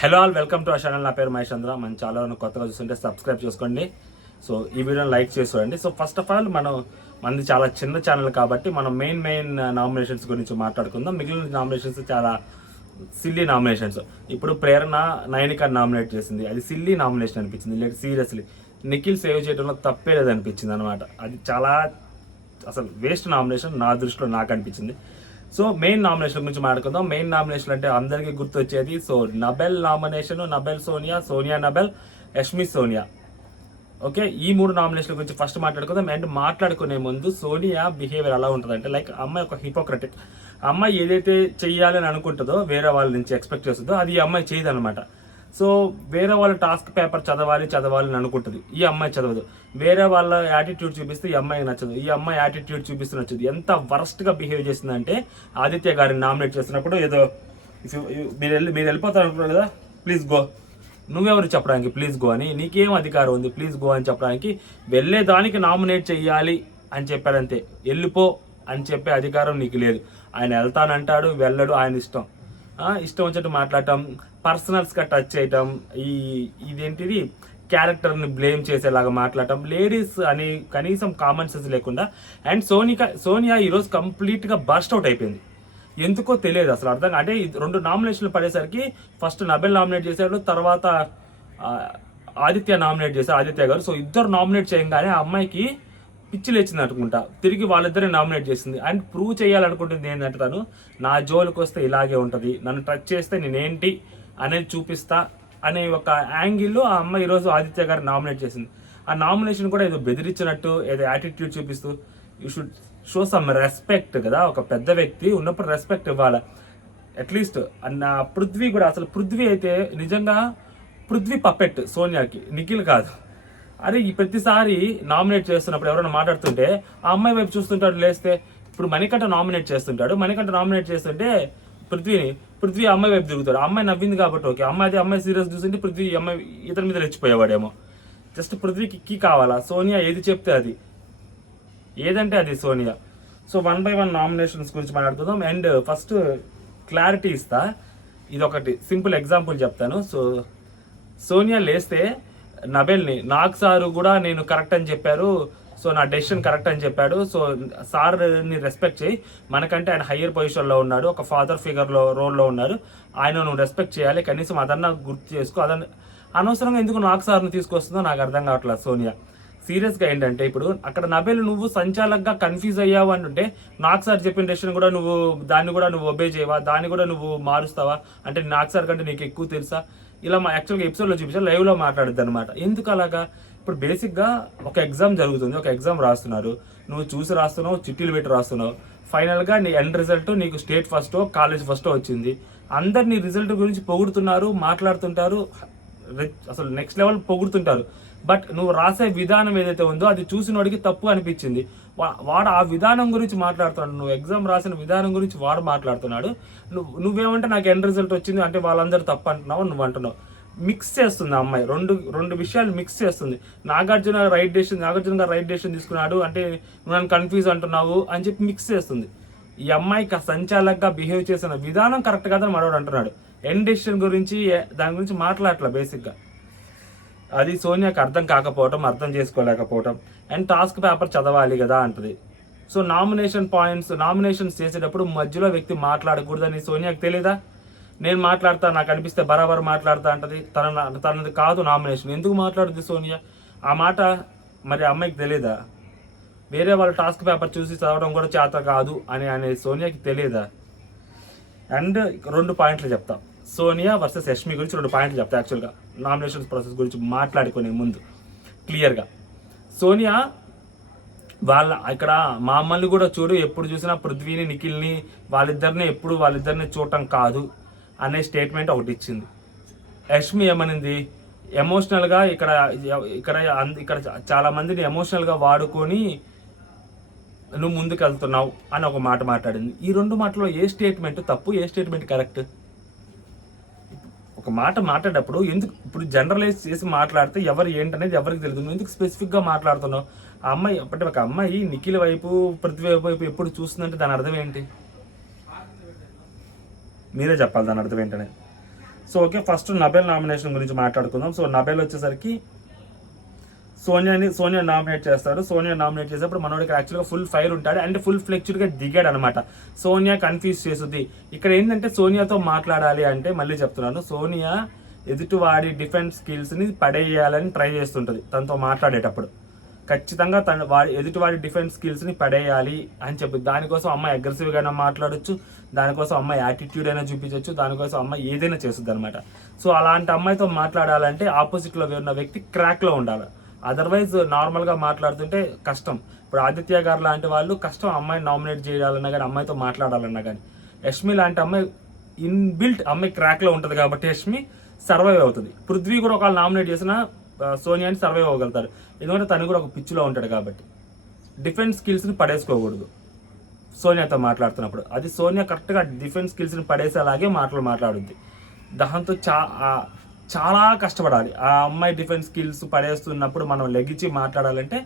Hello all, welcome to our channel. నా పేరు మహేష్ చంద్ర. మన ఛానల్ కొత్తగా చూస్తుంటే సబ్స్క్రైబ్ చేసుకోండి. సో ఈ వీడియోని లైక్ చేసుకోండి. సో ఫస్ట్ ఆఫ్ ఆల్ మనది చాలా చిన్న ఛానల్ కాబట్టి మనం మెయిన్ నామినేషన్స్ గురించి మాట్లాడుకుందాం. మిగిలిన నామినేషన్స్ చాలా సిల్లీ నామినేషన్స్. ఇప్పుడు ప్రేరణ నయనిక నామినేట్ చేసింది, అది సిల్లీ నామినేషన్ అనిపించింది. లేక సీరియస్లీ నిఖిల్ సేవ్ చేయడంలో తప్పే లేదనిపించింది అనమాట. అది చాలా అసలు వేస్ట్ నామినేషన్ నా దృష్టిలో నాకు అనిపించింది. సో మెయిన్ నామినేషన్ గురించి మాట్లాడుకుందాం. మెయిన్ నామినేషన్ అంటే అందరికీ గుర్తొచ్చేది so Nabeel nomination, Nabeel Sonia, Sonia Nabeel, Yashmi Sonia. Okay, ఈ మూడు నామినేషన్ల గురించి ఫస్ట్ మాట్లాడుకుందాం. అండ్ మాట్లాడుకునే ముందు సోనియా బిహేవియర్ ఎలా ఉంటుందంటే, లైక్ అమ్మాయి ఒక హిపోక్రటిక్. అమ్మాయి ఏదైతే చెయ్యాలని అనుకుంటుందో, వేరే వాళ్ళ నుంచి ఎక్స్పెక్ట్ చేస్తుందో అది ఈ అమ్మాయి చేయదు అనమాట. సో వేరే వాళ్ళ టాస్క్ పేపర్ చదవాలి అని అనుకుంటుంది, ఈ అమ్మాయి చదవదు. వేరే వాళ్ళ యాటిట్యూడ్ చూపిస్తే ఈ అమ్మాయికి నచ్చదు, ఈ అమ్మాయి యాటిట్యూడ్ చూపిస్తే నచ్చదు. ఎంత వర్స్ట్గా బిహేవ్ చేస్తుందంటే, ఆదిత్య గారిని నామినేట్ చేస్తున్నప్పుడు ఏదో మీరు వెళ్ళిపోతారు అనుకున్నారు కదా, ప్లీజ్ గో, నువ్వెవరు చెప్పడానికి ప్లీజ్ గో అని, నీకేం అధికారం ఉంది ప్లీజ్ గో అని చెప్పడానికి, వెళ్ళేదానికి నామినేట్ చెయ్యాలి అని చెప్పారంతే. వెళ్ళిపో అని చెప్పే అధికారం నీకు లేదు. ఆయన వెళ్తానంటాడు, వెళ్ళడు, ఆయన ఇష్టం. ఇష్టం వచ్చినట్టు మాట్లాడటం, పర్సనల్స్గా టచ్ చేయటం, ఇదేంటిది క్యారెక్టర్ని బ్లేమ్ చేసేలాగా మాట్లాడటం, లేడీస్ అని కనీసం కామన్ సెన్స్ లేకుండా. అండ్ సోనియా ఈరోజు కంప్లీట్గా బర్స్ట్ అవుట్ అయిపోయింది. ఎందుకో తెలియదు అసలు అర్థం. అంటే రెండు నామినేషన్లు పడేసరికి ఫస్ట్ నబెల్ నామినేట్ చేశాడు, తర్వాత ఆదిత్య నామినేట్ చేశారు, ఆదిత్య గారు. సో ఇద్దరు నామినేట్ చేయగానే ఆ అమ్మాయికి పిచ్చి లేచింది అనుకుంటా, తిరిగి వాళ్ళిద్దరే నామినేట్ చేసింది. అండ్ ప్రూవ్ చేయాలనుకుంటుంది ఏంటంటే, తను నా జోలికి వస్తే ఇలాగే ఉంటుంది, నన్ను టచ్ చేస్తే నేనేంటి అనేది చూపిస్తా అనే ఒక యాంగిల్లో ఆ అమ్మాయి ఈరోజు ఆదిత్య గారు నామినేట్ చేసింది. ఆ నామినేషన్ కూడా ఏదో బెదిరించినట్టు, ఏదో యాటిట్యూడ్ చూపిస్తూ, you should show some respect కదా, ఒక పెద్ద వ్యక్తి ఉన్నప్పుడు రెస్పెక్ట్ ఇవ్వాలి అట్లీస్ట్. అన్న పృథ్వీ కూడా, అసలు పృథ్వీ అయితే నిజంగా పృథ్వీ పప్పెట్ సోనియాకి, నిఖిల్ కాదు. అరే ఈ ప్రతిసారి నామినేట్ చేస్తున్నప్పుడు ఎవరైనా మాట్లాడుతుంటే ఆ అమ్మాయి వైపు చూస్తుంటాడు లేస్తే. ఇప్పుడు మణికంఠ నామినేట్ చేస్తుంటే పృథ్వీ అమ్మాయి వైపు తిరుగుతాడు. అమ్మాయి నవ్వింది కాబట్టి ఓకే, అమ్మాయి సీరియస్ చూస్తుంటే పృథ్వీ అమ్మాయి ఇతని మీద రెచ్చిపోయేవాడేమో. జస్ట్ పృథ్వీకి కిక్ కావాలా, సోనియా ఏది చెప్తే అది, ఏదంటే అది సోనియా. సో 1 by 1 నామినేషన్స్ గురించి మాట్లాడుకుందాం. అండ్ ఫస్ట్ క్లారిటీ ఇస్తా, ఇది ఒకటి సింపుల్ ఎగ్జాంపుల్ చెప్తాను. సో సోనియా లేస్తే నబెల్ని, నాకు సారు కూడా నేను కరెక్ట్ అని చెప్పారు, సో నా డెసిషన్ కరెక్ట్ అని చెప్పాడు, సో సార్ని రెస్పెక్ట్ చేయి, మనకంటే ఆయన హయ్యర్ పొజిషన్లో ఉన్నాడు, ఒక ఫాదర్ ఫిగర్లో రోల్లో ఉన్నారు, ఆయన నువ్వు రెస్పెక్ట్ చేయాలి, కనీసం అదన్నా గుర్తు చేసుకో. అనవసరంగా ఎందుకు నాకు సార్ని తీసుకొస్తుందో నాకు అర్థం కావట్లేదు సోనియా. సీరియస్గా ఏంటంటే, ఇప్పుడు అక్కడ నబెల్ నువ్వు సంచాలకంగా కన్ఫ్యూజ్ అయ్యావు అంటుంటే, నాకు సార్ చెప్పిన డెసిషన్ కూడా దాన్ని కూడా నువ్వు ఒబే చేయవా, దాన్ని కూడా నువ్వు మారుస్తావా అంటే, నాకు సార్ కంటే నీకు ఎక్కువ తెలుసా, ఇలా యాక్చువల్గా ఎపిసోడ్లో చూపించాలి, లైవ్లో మాట్లాడద్దు అనమాట. ఎందుకు అలాగా? ఇప్పుడు బేసిక్గా ఒక ఎగ్జామ్ జరుగుతుంది, ఒక ఎగ్జామ్ రాస్తున్నారు, నువ్వు చూసి రాస్తున్నావు, చిట్టీలు పెట్టి రాస్తున్నావు, ఫైనల్గా నీ ఎండ్ రిజల్ట్ నీకు స్టేట్ ఫస్టో కాలేజ్ ఫస్టో వచ్చింది. అందరు నీ రిజల్ట్ గురించి పొగుడుతున్నారు, మాట్లాడుతుంటారు, అసలు నెక్స్ట్ లెవెల్ పొగుడుతుంటారు. బట్ నువ్వు రాసే విధానం ఏదైతే ఉందో అది చూసినోడికి తప్పు అనిపించింది. వాడు ఆ విధానం గురించి మాట్లాడుతున్నాడు, నువ్వు ఎగ్జామ్ రాసిన విధానం గురించి వాడు మాట్లాడుతున్నాడు. నువ్వేమంటే నాకు ఎండ్ రిజల్ట్ వచ్చింది అంటే వాళ్ళందరూ తప్పు అంటున్నావు, నువ్వు అంటున్నావు. మిక్స్ చేస్తుంది ఆ అమ్మాయి, రెండు విషయాలు మిక్స్ చేస్తుంది. నాగార్జున గారు రైట్ డెసిషన్ తీసుకున్నాడు అంటే నువ్వు నన్ను కన్ఫ్యూజ్ అంటున్నావు అని చెప్పి మిక్స్ చేస్తుంది. ఈ అమ్మాయికి సంచాలకంగా బిహేవ్ చేసిన విధానం కరెక్ట్ కాదని మనోడు అంటున్నాడు. ఎండ్ డెసిషన్ గురించి దాని గురించి మాట్లాడట్లా బేసిక్గా. అది సోనియాకి అర్థం కాకపోవటం, అర్థం చేసుకోలేకపోవటం. అండ్ టాస్క్ పేపర్ చదవాలి కదా అంటది. సో నామినేషన్స్ చేసేటప్పుడు మధ్యలో వ్యక్తి మాట్లాడకూడదని సోనియాకి తెలియదా? నేను మాట్లాడతా, నాకు అనిపిస్తే బరాబర్ మాట్లాడతా అంటది. తనది కాదు నామినేషన్, ఎందుకు మాట్లాడుద్ది సోనియా? ఆ మాట మరి అమ్మాయికి తెలియదా? వేరే వాళ్ళ టాస్క్ పేపర్ చూసి చదవడం కూడా చేత కాదు అనే సోనియాకి తెలియదా? అండ్ 2 పాయింట్లు చెప్తా, సోనియా వర్సెస్ యష్మి గురించి 2 పాయింట్లు చెప్తా. యాక్చువల్గా నామినేషన్స్ ప్రాసెస్ గురించి మాట్లాడుకునే ముందు క్లియర్గా, సోనియా ఇక్కడ మమ్మల్ని కూడా చూడు, ఎప్పుడు చూసినా పృథ్వీని నిఖిల్ని వాళ్ళిద్దరిని చూడటం కాదు అనే స్టేట్మెంట్ ఒకటి ఇచ్చింది. యష్మి ఏమనింది, ఎమోషనల్గా ఇక్కడ చాలా మందిని ఎమోషనల్గా వాడుకొని నువ్వు ముందుకు వెళ్తున్నావు అని ఒక మాట మాట్లాడింది. ఈ 2 మాటలో ఏ స్టేట్మెంట్ తప్పు, ఏ స్టేట్మెంట్ కరెక్ట్? ఒక మాట మాట్లాడేటప్పుడు ఎందుకు ఇప్పుడు జనరలైజ్ చేసి మాట్లాడితే ఎవరు ఏంటనేది ఎవరికి తెలియదు, నువ్వు ఎందుకు స్పెసిఫిక్గా మాట్లాడుతున్నావు? ఆ అమ్మాయి అంటే ఒక అమ్మాయి నిఖిల్ వైపు పృథ్వీ వైపు ఎప్పుడు చూస్తుందంటే దాని అర్థం ఏంటి? మీరే చెప్పాలి దాని అర్థం ఏంటనేది. సో ఓకే, ఫస్ట్ నబెల్ నామినేషన్ గురించి మాట్లాడుకుందాం. సో నబెల్ వచ్చేసరికి సోనియా నామినేట్ చేస్తాడు. సోనియా నామినేట్ చేసేప్పుడు మనోడికి యాక్చువల్గా ఫుల్ ఫైర్ ఉంటాడు అండ్ ఫుల్ ఫ్లెక్చుడ్గా దిగాడు అనమాట. సోనియా కన్ఫ్యూజ్ చేస్తుంది. ఇక్కడ ఏంటంటే సోనియాతో మాట్లాడాలి అంటే, మళ్ళీ చెప్తున్నాను, సోనియా ఎదుటివాడి డిఫెన్స్ స్కిల్స్ని పడేయాలని ట్రై చేస్తుంటుంది తనతో మాట్లాడేటప్పుడు. ఖచ్చితంగా ఎదుటివాడి డిఫెన్స్ స్కిల్స్ని పడేయాలి అని చెప్పి, దానికోసం అమ్మాయి అగ్రెసివ్గానే మాట్లాడొచ్చు, దానికోసం అమ్మాయి యాటిట్యూడ్ అయినా చూపించవచ్చు, దానికోసం అమ్మాయి ఏదైనా చేస్తుంది అనమాట. సో అలాంటి అమ్మాయితో మాట్లాడాలంటే ఆపోజిట్లో ఉన్న వ్యక్తి క్రాక్లో ఉండాలి. అదర్వైజ్ నార్మల్గా మాట్లాడుతుంటే కష్టం. ఇప్పుడు ఆదిత్య గారు లాంటి వాళ్ళు కష్టం అమ్మాయిని నామినేట్ చేయాలన్నా కానీ, అమ్మాయితో మాట్లాడాలన్నా కానీ. యష్మి లాంటి అమ్మాయి ఇన్బిల్ట్ అమ్మాయి క్రాక్లో ఉంటుంది కాబట్టి యష్మి సర్వైవ్ అవుతుంది. పృథ్వీ కూడా ఒకవేళ నామినేట్ చేసిన సోనియాని సర్వైవ్ అవ్వగలుగుతారు, ఎందుకంటే తను కూడా ఒక పిచ్చిలో ఉంటాడు కాబట్టి. డిఫెన్స్ స్కిల్స్ని పడేసుకోకూడదు సోనియాతో మాట్లాడుతున్నప్పుడు. అది సోనియా కరెక్ట్గా డిఫెన్స్ స్కిల్స్ని పడేసేలాగే మాట్లాడుద్ది. దాంతో చాలా కష్టపడాలి. ఆ అమ్మాయి డిఫెన్స్ స్కిల్స్ పడేస్తున్నప్పుడు మనం లెగిచి మాట్లాడాలంటే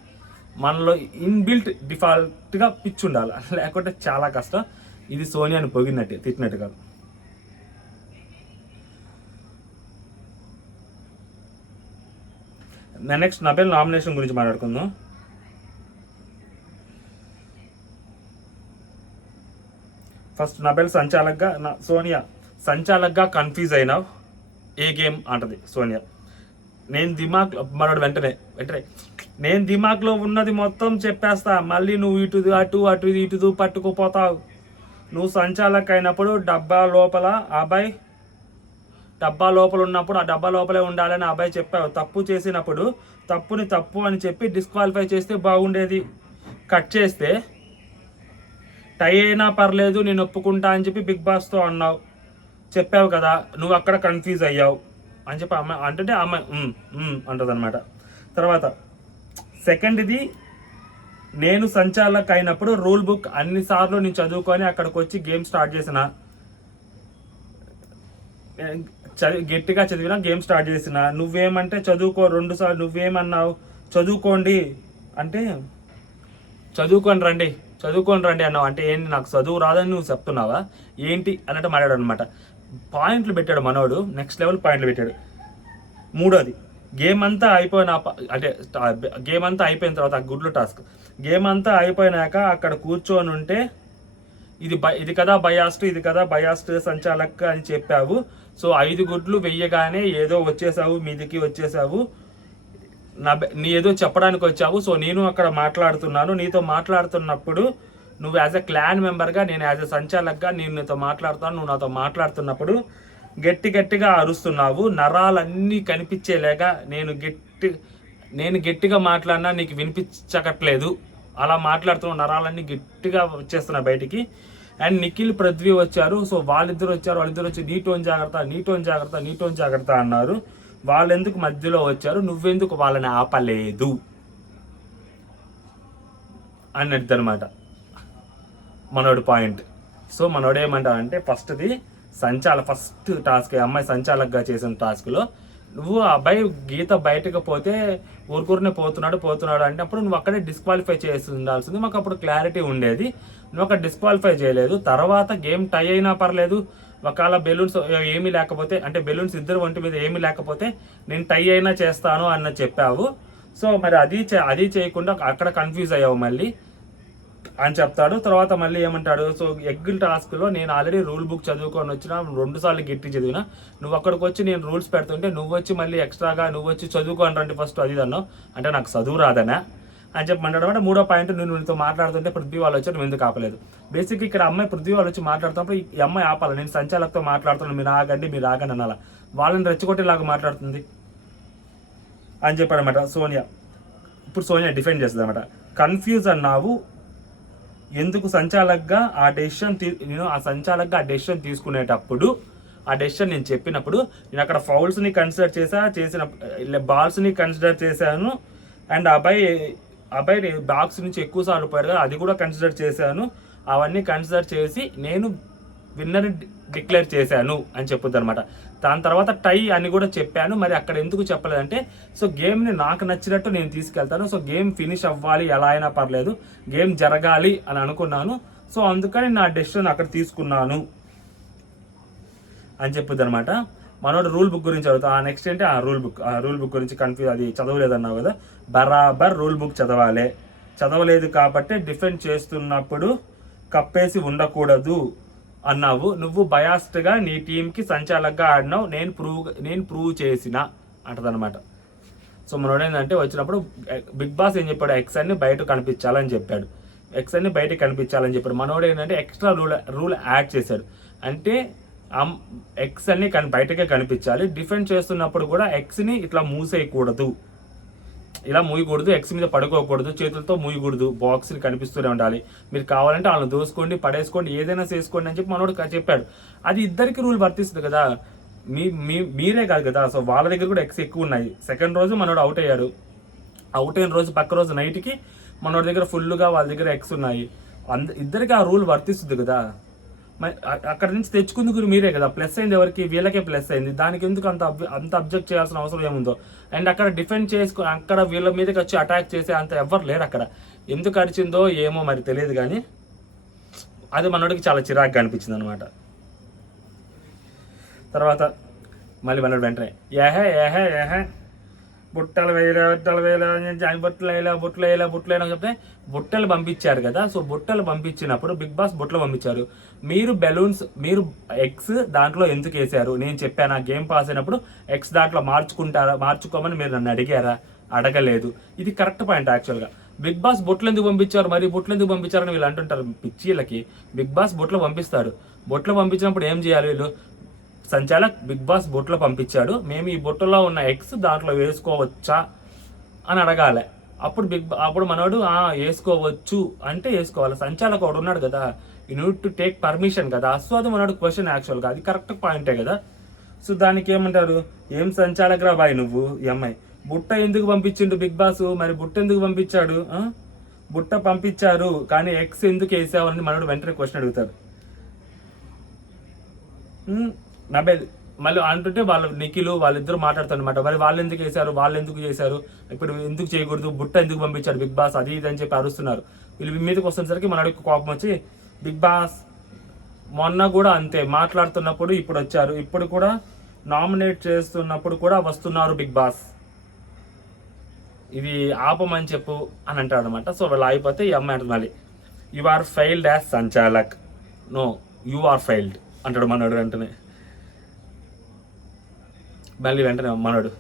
మనలో ఇన్బిల్ట్ డిఫాల్ట్గా పిచ్చి ఉండాలి, లేకుంటే చాలా కష్టం. ఇది సోనియాని పొగినట్టే, తిట్టినట్టు కాదు. నెక్స్ట్ నబెల్ నామినేషన్ గురించి మాట్లాడుకుందాం. ఫస్ట్ నబెల్ సోనియా సంచాలక్గా కన్ఫ్యూజ్ అయినావు, ఏ గేమ్ అంటది సోనియా. వెంటనే నేను దిమాగ్లో ఉన్నది మొత్తం చెప్పేస్తా, మళ్ళీ నువ్వు ఇటు పట్టుకుపోతావు. నువ్వు సంచాలక్ అయినప్పుడు డబ్బా లోపల ఉన్నప్పుడు ఆ డబ్బా లోపలే ఉండాలని అబ్బాయి చెప్పావు. తప్పు చేసినప్పుడు తప్పుని తప్పు అని చెప్పి డిస్క్వాలిఫై చేస్తే బాగుండేది. కట్ చేస్తే టై అయినా పర్లేదు నేను ఒప్పుకుంటా అని చెప్పి బిగ్ బాస్తో అన్నావు, చెప్పావు కదా, నువ్వు అక్కడ కన్ఫ్యూజ్ అయ్యావు అని చెప్పి అమ్మాయి అంటే అమ్మాయి అంటుంది అనమాట. తర్వాత సెకండ్ది, నేను సంచాలక్ అయినప్పుడు రూల్ బుక్ అన్నిసార్లు నేను చదువుకొని అక్కడికి వచ్చి గేమ్ స్టార్ట్ గట్టిగా చదివినా గేమ్ స్టార్ట్ చేసిన. నువ్వేమంటే చదువుకో, 2 సార్లు నువ్వేమన్నావు, చదువుకోండి అంటే చదువుకొని రండి అన్నావు. అంటే ఏంటి, నాకు చదువు రాదని నువ్వు చెప్తున్నావా ఏంటి అన్నట్టు మాట్లాడాడు అనమాట. పాయింట్లు పెట్టాడు మనోడు, నెక్స్ట్ లెవెల్ పాయింట్లు పెట్టాడు. మూడోది, గేమ్ అంతా అయిపోయిన తర్వాత గుడ్లు టాస్క్ గేమ్ అంతా అయిపోయినాక అక్కడ కూర్చొని ఉంటే ఇది కదా బయాస్ట్ సంచాలక్ అని చెప్పావు. సో 5 గుడ్లు వెయ్యగానే ఏదో మీదికి వచ్చేసావు, నీ ఏదో చెప్పడానికి వచ్చావు. సో నేను అక్కడ మాట్లాడుతున్నాను, నీతో మాట్లాడుతున్నప్పుడు నువ్వు యాజ్ ఎ క్లాన్ మెంబర్గా, నేను యాజ్ ఎ సంచాలక్గా నేను నీతో మాట్లాడుతాను. నువ్వు నాతో మాట్లాడుతున్నప్పుడు గట్టిగా అరుస్తున్నావు, నరాలన్నీ కనిపించేలేక నేను గట్టిగా మాట్లాడినా నీకు వినిపించకట్లేదు, అలా మాట్లాడుతున్న నరాలన్నీ గట్టిగా వచ్చేస్తున్నా బయటికి. అండ్ నిఖిల్ పృథ్వీ వచ్చారు. సో వాళ్ళిద్దరు వచ్చి నీ టోన్ జాగ్రత్త అన్నారు. వాళ్ళెందుకు మధ్యలో వచ్చారు, నువ్వెందుకు వాళ్ళని ఆపలేదు అన్నట్టు అనమాట మనోడు పాయింట్. సో మనోడు ఏమంటారంటే, ఫస్ట్ టాస్క్ అమ్మాయి సంచాలక్గా చేసిన టాస్క్లో నువ్వు ఆ అబ్బాయి గీత బయటకు పోతే ఊరుకూరునే పోతున్నాడు అంటే అప్పుడు నువ్వు అక్కడే డిస్క్వాలిఫై చేసి ఉండాల్సింది, మాకు అప్పుడు క్లారిటీ ఉండేది. నువ్వు అక్కడ డిస్క్వాలిఫై చేయలేదు. తర్వాత గేమ్ టై అయినా పర్లేదు, ఒకవేళ బెలూన్స్ ఏమీ లేకపోతే, అంటే బెలూన్స్ ఇద్దరు ఒంటి మీద ఏమీ లేకపోతే నేను టై అయినా చేస్తాను అన్న చెప్పావు. సో మరి అది చేయకుండా అక్కడ కన్ఫ్యూజ్ అయ్యావు మళ్ళీ అని చెప్తాడు. తర్వాత మళ్ళీ ఏమంటాడు, సో ఎగ్ టాస్క్లో నేను ఆల్రెడీ రూల్ బుక్ చదువుకొని వచ్చిన, 2 సార్లు గట్టి చదివినా, నువ్వు అక్కడికి వచ్చి నేను రూల్స్ పెడుతుంటే నువ్వు వచ్చి మళ్ళీ ఎక్స్ట్రాగా నువ్వు వచ్చి చదువుకోని రండి ఫస్ట్ అది అన్నావు, అంటే నాకు చదువు రాదనా అని చెప్పి అంటాడు. అంటే 3వ పాయింట్, నేను నీతో మాట్లాడుతుంటే పృథ్వీ వాళ్ళు వచ్చి నువ్వు ఎందుకు ఆపలేదు. బేసిక్గా ఇక్కడ అమ్మాయి పృథ్వీ వాళ్ళు వచ్చి మాట్లాడుతున్నప్పుడు ఈ అమ్మాయి ఆపాలి, నేను సంచాలక్తో మాట్లాడుతున్నాను, మీరు ఆగండి అనాల, వాళ్ళని రెచ్చగొట్టేలాగా మాట్లాడుతుంది అని చెప్పాడు అనమాట సోనియా. ఇప్పుడు సోనియా డిఫెండ్ చేస్తుంది అనమాట. కన్ఫ్యూజ్ అన్నావు, ఎందుకు సంచాలక్గా ఆ డెసిషన్ తీసుకునేటప్పుడు, ఆ డెసిషన్ నేను చెప్పినప్పుడు నేను అక్కడ ఫౌల్స్ని కన్సిడర్ చేసిన బాల్స్ని కన్సిడర్ చేశాను, అండ్ అబ్బాయి బాక్స్ నుంచి ఎక్కువ సార్లు పోయాడు కదా అది కూడా కన్సిడర్ చేశాను. అవన్నీ కన్సిడర్ చేసి నేను విన్నర్ని డిక్లేర్ చేశాను అని చెప్పుద్ది అనమాట. దాని తర్వాత టై అని కూడా చెప్పాను. మరి అక్కడ ఎందుకు చెప్పలేదంటే, సో గేమ్ని నాకు నచ్చినట్టు నేను తీసుకెళ్తాను, సో గేమ్ ఫినిష్ అవ్వాలి, ఎలా అయినా పర్లేదు, గేమ్ జరగాలి అని అనుకున్నాను, సో అందుకని నా డెసిషన్ అక్కడ తీసుకున్నాను అని చెప్పుద్ది అనమాట. మనోడు రూల్ బుక్ గురించి అడుగుతా. నెక్స్ట్ ఏంటి ఆ రూల్ బుక్ గురించి కన్ఫ్యూజ్, అది చదవలేదన్నావు కదా, బరాబర్ రూల్ బుక్ చదవాలి. చదవలేదు కాబట్టి డిఫెండ్ చేస్తున్నప్పుడు కప్పేసి ఉండకూడదు అన్నావు. నువ్వు బయాస్డ్గా నీ టీంకి సంచాలకుగా ఆడినావు, నేను ప్రూవ్ చేసిన అంటదనమాట. సో మనోడు ఏంటంటే వచ్చినప్పుడు బిగ్ బాస్ ఏం చెప్పాడు, ఎక్స్ అన్ని బయట కనిపించాలని చెప్పాడు. ఎక్స్ అన్ని బయటకు కనిపించాలని చెప్పాడు. మనోడు ఏంటంటే ఎక్స్ట్రా రూల్ యాడ్ చేశాడు. అంటే ఎక్స్ అన్ని బయటకే కనిపించాలి. డిఫెండ్ చేస్తున్నప్పుడు కూడా ఎక్స్ని ఇట్లా మూసేయకూడదు, ఇలా మూయకూడదు, ఎక్స్ మీద పడుకోకూడదు, చేతులతో మూయకూడదు, బాక్స్ని కనిపిస్తూనే ఉండాలి. మీరు కావాలంటే వాళ్ళని దోసుకోండి, పడేసుకోండి, ఏదైనా చేసుకోండి అని చెప్పి మనోడు చెప్పాడు. అది ఇద్దరికి రూల్ వర్తిస్తుంది కదా, మీరే కాదు కదా. సో వాళ్ళ దగ్గర కూడా ఎక్స్ ఎక్కువ ఉన్నాయి. సెకండ్ రోజు మనోడు అవుట్ అయ్యాడు. అవుట్ అయిన రోజు పక్క రోజు నైట్కి మనోడి దగ్గర ఫుల్గా వాళ్ళ దగ్గర ఎక్స్ ఉన్నాయి. ఇద్దరికి ఆ రూల్ వర్తిస్తుంది కదా. అక్కడ నుంచి తెచ్చుకుందుకు మీరే కదా. ప్లస్ అయింది ఎవరికి, వీళ్ళకే ప్లస్ అయింది. దానికి ఎందుకు అంత అబ్జెక్ట్ చేయాల్సిన అవసరం ఏముందో. అండ్ అక్కడ డిఫెండ్ చేసుకుని అక్కడ వీళ్ళ మీదకి వచ్చి అటాక్ చేసే అంత ఎవరు లేరు అక్కడ. ఎందుకు అరిచిందో ఏమో మరి తెలియదు, కానీ అది మనోడికి చాలా చిరాకుగా అనిపించింది అనమాట. తర్వాత మళ్ళీ మనోడు వెంటనే ఏహే బుట్టలు వేయలే బుట్టలు వేయలే చెప్తే బుట్టలు పంపించారు కదా. సో బుట్టలు పంపించినప్పుడు బిగ్ బాస్ బుట్టలు పంపించారు. మీరు బెలూన్స్, మీరు ఎక్స్ దాంట్లో ఎందుకు వేసారు నేను చెప్పాను. గేమ్ పాస్ అయినప్పుడు ఎక్స్ దాంట్లో మార్చుకోమని మీరు నన్ను అడిగారా? అడగలేదు. ఇది కరెక్ట్ పాయింట్ యాక్చువల్గా. బిగ్ బాస్ బొట్లు ఎందుకు పంపించారు, మరి బొట్లు ఎందుకు పంపించారని వీళ్ళు అంటుంటారు. పిచ్చిలకి బిగ్ బాస్ బొట్లు పంపిస్తాడు. బొట్లు పంపించినప్పుడు ఏం చేయాలి వీళ్ళు? సంచాలక్ బిగ్ బాస్ బొట్లో పంపించాడు, మేము ఈ బొట్టులో ఉన్న ఎక్స్ దాంట్లో వేసుకోవచ్చా అని అడగాలి. అప్పుడు మనోడు వేసుకోవచ్చు అంటే వేసుకోవాలి. సంచాలక్ ఒకడు ఉన్నాడు కదా, you need to take permission కదా. సో అది మనోడు క్వశ్చన్ యాక్చువల్గా, అది కరెక్ట్ పాయింటే కదా. సో దానికి ఏమంటారు, ఏం సంచాలకురా బాయ్ నువ్వు, ఈ అమ్మాయి బుట్ట ఎందుకు పంపించిండు బిగ్ బాస్, మరి బుట్ట ఎందుకు పంపించాడు? బుట్ట పంపించారు కానీ ఎక్స్ ఎందుకు వేసావని మనోడు వెంటనే క్వశ్చన్ అడుగుతాడు. మళ్ళీ అంటుంటే వాళ్ళు నిఖిలు వాళ్ళిద్దరు మాట్లాడుతారు అనమాట. మరి వాళ్ళు ఎందుకు వేశారు, వాళ్ళు ఎందుకు చేశారు, ఇప్పుడు ఎందుకు చేయకూడదు, బుట్ట ఎందుకు పంపించారు బిగ్ బాస్, అది ఇది అని చెప్పి అరుస్తున్నారు. వీళ్ళు మీదకి వస్తున్నసరికి మనకి కోపం వచ్చి బిగ్ బాస్ మొన్న కూడా అంతే మాట్లాడుతున్నప్పుడు ఇప్పుడు వచ్చారు, ఇప్పుడు కూడా నామినేట్ చేస్తున్నప్పుడు కూడా వస్తున్నారు బిగ్ బాస్, ఇది ఆపమని చెప్పు అని అంటాడు అనమాట. సో వాళ్ళు అయిపోతే ఈ అమ్మాయి అంటుంది మళ్ళీ you are failed as sanchalak, no you are failed అంటాడు మనోడు వెంటనే. మళ్ళీ వెంటనే మనోడు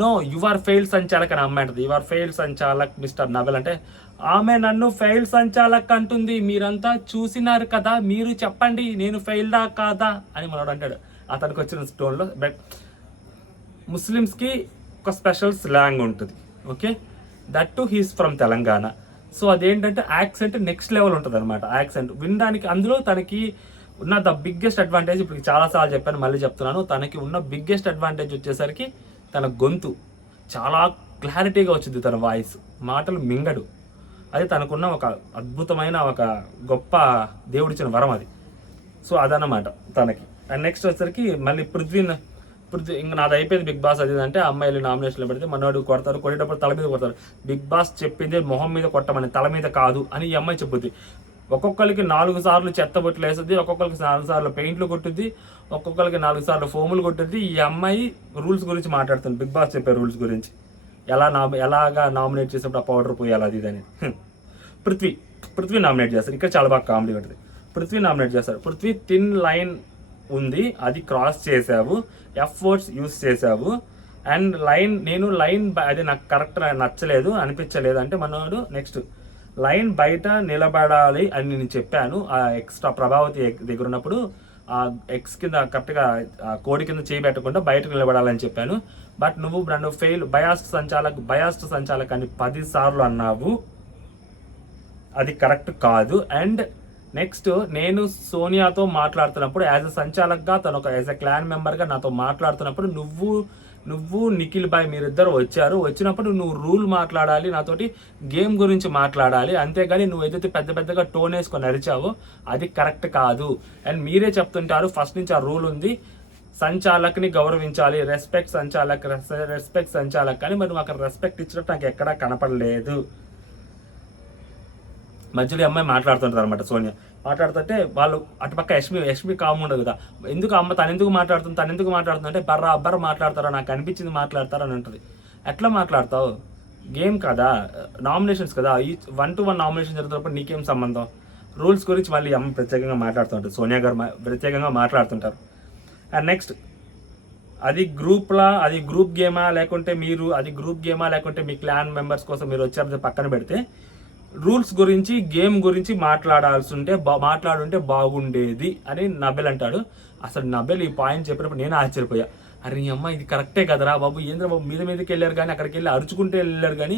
no you are failed sanchalak అని అమ్మాయి అంటుంది. You are failed sanchalak mister Nabeel అంటే ఆమె నన్ను ఫెయిల్డ్ సంచాలక్ అంటుంది, మీరంతా చూసినారు కదా, మీరు చెప్పండి నేను ఫెయిల్డా కాదా అని మనోడు అంటాడు. అతనికి వచ్చిన స్టోన్లో బట్ ముస్లిమ్స్కి ఒక స్పెషల్ స్లాంగ్ ఉంటుంది, okay, that to he's from Telangana. So అదేంటంటే యాక్సెంట్ నెక్స్ట్ లెవెల్ ఉంటుంది అనమాట. యాక్సెంట్ వినడానికి అందులో తనకి ఉన్న ద బిగ్గెస్ట్ అడ్వాంటేజ్, ఇప్పుడు చాలాసార్లు చెప్పాను మళ్ళీ చెప్తున్నాను, తనకి ఉన్న బిగ్గెస్ట్ అడ్వాంటేజ్ వచ్చేసరికి తన గొంతు చాలా క్లారిటీగా వచ్చింది, తన వాయిస్, మాటలు మింగడు. అది తనకున్న ఒక అద్భుతమైన ఒక గొప్ప దేవుడిచ్చిన వరం అది. సో అదన్నమాట తనకి. అండ్ నెక్స్ట్ వచ్చేసరికి మళ్ళీ పృథ్వీ ఇంకా నాది అయిపోయింది బిగ్ బాస్ అది అంటే అమ్మాయిలు నామినేషన్లో పెడితే మనోడు కొడతారు, కొట్టేటప్పుడు తల మీద కొడతారు. బిగ్ బాస్ చెప్పింది మొహం మీద కొట్టమని, తల మీద కాదు అని ఈ అమ్మాయి చెప్పుద్ది. ఒక్కొక్కరికి 4 సార్లు చెత్త బొట్లు వేస్తుంది, ఒక్కొక్కరికి 4 సార్లు పెయింట్లు కొట్టుద్ది, ఒక్కొక్కరికి 4 సార్లు ఫోములు కొట్టుద్ది. ఈ అమ్మాయి రూల్స్ గురించి మాట్లాడుతుంది, బిగ్ బాస్ చెప్పే రూల్స్ గురించి, ఎలాగా నామినేట్ చేసేప్పుడు ఆ పౌడర్ పోయాలి అది ఇదని. పృథ్వీ నామినేట్ చేస్తారు. ఇక్కడ చాలా బాగా కామెడీ ఉంటుంది. పృథ్వీ నామినేట్ చేస్తారు. పృథ్వీ థిన్ లైన్ ఉంది, అది క్రాస్ చేసావు, ఎఫ్ వర్డ్స్ యూస్ చేసావు, అండ్ నేను లైన్ అది నాకు కరెక్ట్ నచ్చలేదు అనిపించలేదు అంటే మనోడు నెక్స్ట్ లైన్ బయట నిలబడాలి అని నేను చెప్పాను. ఆ ఎక్స్ట్రా ప్రభావతి దగ్గర ఉన్నప్పుడు ఆ ఎక్స్ కింద కరెక్ట్గా కోడి కింద చేయబెట్టకుండా బయటకు నిలబడాలని చెప్పాను. బట్ నువ్వు నన్ను బయాస్డ్ సంచాలక్ అని 10 సార్లు అన్నావు, అది కరెక్ట్ కాదు. అండ్ నెక్స్ట్ నేను సోనియాతో మాట్లాడుతున్నప్పుడు యాజ్ అ సంచాలక్గా తను ఒక యాజ్ అ క్లాన్ మెంబర్గా నాతో మాట్లాడుతున్నప్పుడు నువ్వు నిఖిల్ బాయ్ మీరిద్దరు వచ్చినప్పుడు నువ్వు రూల్ మాట్లాడాలి, నాతోటి గేమ్ గురించి మాట్లాడాలి, అంతేగాని నువ్వు ఏదైతే పెద్దగా టోన్ వేసుకొని అరిచావో అది కరెక్ట్ కాదు. అండ్ మీరే చెప్తుంటారు ఫస్ట్ నుంచి ఆ రూల్ ఉంది, సంచాలక్ని గౌరవించాలి, రెస్పెక్ట్ సంచాలక్ కానీ మరి నువ్వు అక్కడ రెస్పెక్ట్ ఇచ్చినట్టు నాకు ఎక్కడా కనపడలేదు. మధ్యలో అమ్మాయి మాట్లాడుతుంటారు అనమాట సోనియా, మాట్లాడుతుంటే వాళ్ళు అటుపక్క యష్మి కామ్ ఉండదు కదా, ఎందుకు అమ్మ తను ఎందుకు మాట్లాడుతుంది అంటే బర్ర మాట్లాడతారా, నాకు అనిపించింది మాట్లాడతారా అని ఉంటుంది. ఎట్లా మాట్లాడతావు? గేమ్ కదా, నామినేషన్స్ కదా, ఈ 1-to-1 నామినేషన్ జరుగుతున్నప్పుడు నీకేం సంబంధం? రూల్స్ గురించి మళ్ళీ అమ్మ ప్రత్యేకంగా మాట్లాడుతుంటారు, సోనియా గారు ప్రత్యేకంగా మాట్లాడుతుంటారు. అండ్ నెక్స్ట్, అది గ్రూప్ గేమా లేకుంటే మీ క్లాన్ మెంబర్స్ కోసం మీరు వచ్చారంటే పక్కన పెడితే, రూల్స్ గురించి గేమ్ గురించి మాట్లాడుంటే బాగుండేది అని నబెల్ అంటాడు. అసలు నబెల్ ఈ పాయింట్ చెప్పినప్పుడు నేను ఆశ్చర్యపోయా. అరే అమ్మ ఇది కరెక్టే కదరా బాబు, ఏంద్ర బాబు మీదకి వెళ్ళారు కానీ అక్కడికి వెళ్ళి అరుచుకుంటే వెళ్ళారు కానీ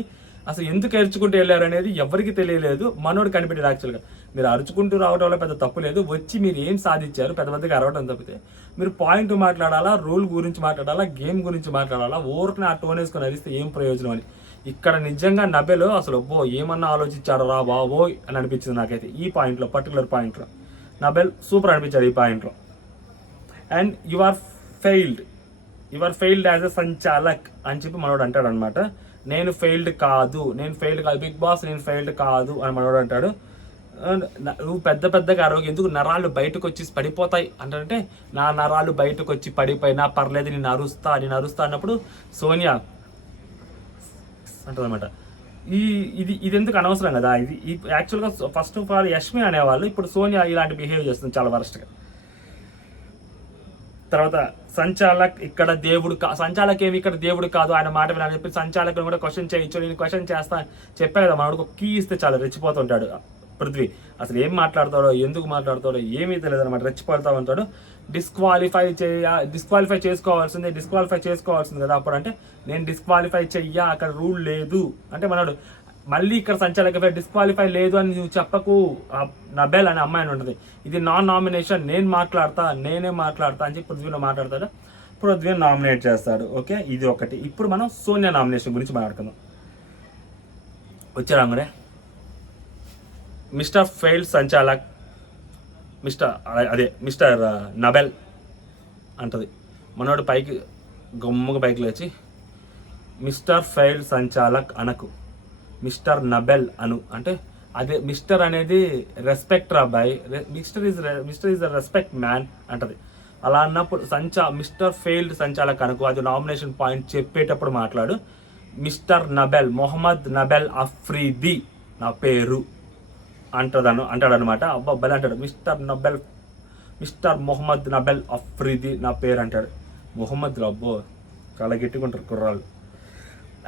అసలు ఎందుకు అరుచుకుంటూ వెళ్ళారు అనేది ఎవరికి తెలియలేదు. మనోడు కనిపెట్టాడు. యాక్చువల్గా మీరు అరుచుకుంటూ రావడం వల్ల పెద్ద తప్పు లేదు, వచ్చి మీరు ఏం సాధించారు, పెద్దగా అరవడం తప్పితే మీరు పాయింట్ మాట్లాడాలా, రూల్ గురించి మాట్లాడాలా, గేమ్ గురించి మాట్లాడాలా, ఊరికి ఆ టోన్ వేసుకొని అరిస్తే ఏం ప్రయోజనం అని. ఇక్కడ నిజంగా నబెల్ అసలు ఏమన్నా ఆలోచించాడు రా బాబోయ్ అని అనిపించింది నాకైతే. ఈ పాయింట్లో, పర్టికులర్ పాయింట్లో నబెల్ సూపర్ అనిపించాడు ఈ పాయింట్లో. And you are failed as a sanchalak అని చెప్పి మనోడు అంటాడు అనమాట. నేను ఫెయిల్డ్ కాదు, బిగ్ బాస్ నేను ఫెయిల్డ్ కాదు అని మనోడు అంటాడు. నువ్వు పెద్దగా అరవకి, ఎందుకు నరాలు బయటకు వచ్చి పడిపోతాయి అంటే, నా నరాలు బయటకు వచ్చి పడిపోయినా పర్లేదు, నేను అరుస్తా అన్నప్పుడు సోనియా అంటుంది అనమాట. ఇది ఎందుకు అనవసరం కదా. ఇది యాక్చువల్గా ఫస్ట్ ఆఫ్ ఆల్ యష్మి అనేవాళ్ళు, ఇప్పుడు సోనియా ఇలాంటి బిహేవ్ చేస్తుంది చాలా వరస్ట్గా. తర్వాత సంచాలక్ ఇక్కడ సంచాలక్ ఏమి ఇక్కడ దేవుడు కాదు, ఆయన మాట వినాలని చెప్పి సంచాలకుని కూడా క్వశ్చన్ చేయొచ్చు, నేను క్వశ్చన్ చేస్తా చెప్పా కదా. మనకు కీ ఇస్తే చాలా రెచ్చిపోతుంటాడు పృథ్వీ. అసలు ఏం మాట్లాడతాడో, ఎందుకు మాట్లాడతాడో ఏమీ తెలియదు అనమాట, రెచ్చిపోతా ఉంటాడు. డిస్క్వాలిఫై చేసుకోవాల్సింది కదా అప్పుడు. అంటే నేను డిస్క్వాలిఫై చెయ్యా, అక్కడ రూల్ లేదు అంటే మనడు మళ్ళీ ఇక్కడ సంచాలక డిస్క్వాలిఫై లేదు అని నువ్వు చెప్పకు నబెల్ అనే అమ్మాయి ఉంటుంది. ఇది నామినేషన్, నేనే మాట్లాడతా అని చెప్పి పృథ్వీలో మాట్లాడతాడు. పృథ్వీని నామినేట్ చేస్తాడు. ఓకే, ఇది ఒకటి. ఇప్పుడు మనం సోనియా నామినేషన్ గురించి మాట్లాడుకుందాం. వచ్చారాంగడే మిస్టర్ ఫెయిల్డ్ సంచాలక్, మిస్టర్ నబెల్ అంటది. మనోడు గమ్ముగా పైకి లేచి మిస్టర్ ఫెయిల్డ్ సంచాలక్ అనకు, మిస్టర్ నబెల్ అను. అంటే అదే మిస్టర్ అనేది రెస్పెక్ట్ రా boy, mister is the respect man అంటది. అలా అన్నప్పుడు మిస్టర్ ఫెయిల్డ్ సంచాలక్ అనుకో, అది నామినేషన్ పాయింట్ చెప్పేటప్పుడు మాట్లాడు. మిస్టర్ నబెల్, మొహమ్మద్ నబెల్ అఫ్రీది నా పేరు అంటాడనమాట. అబ్బాయి అంటాడు, మిస్టర్ మొహమ్మద్ నబెల్ అఫ్రీది నా పేరు అంటాడు. మొహమ్మద్ అబ్బో చాలా గట్టిగుంటారు కుర్రాళ్ళు.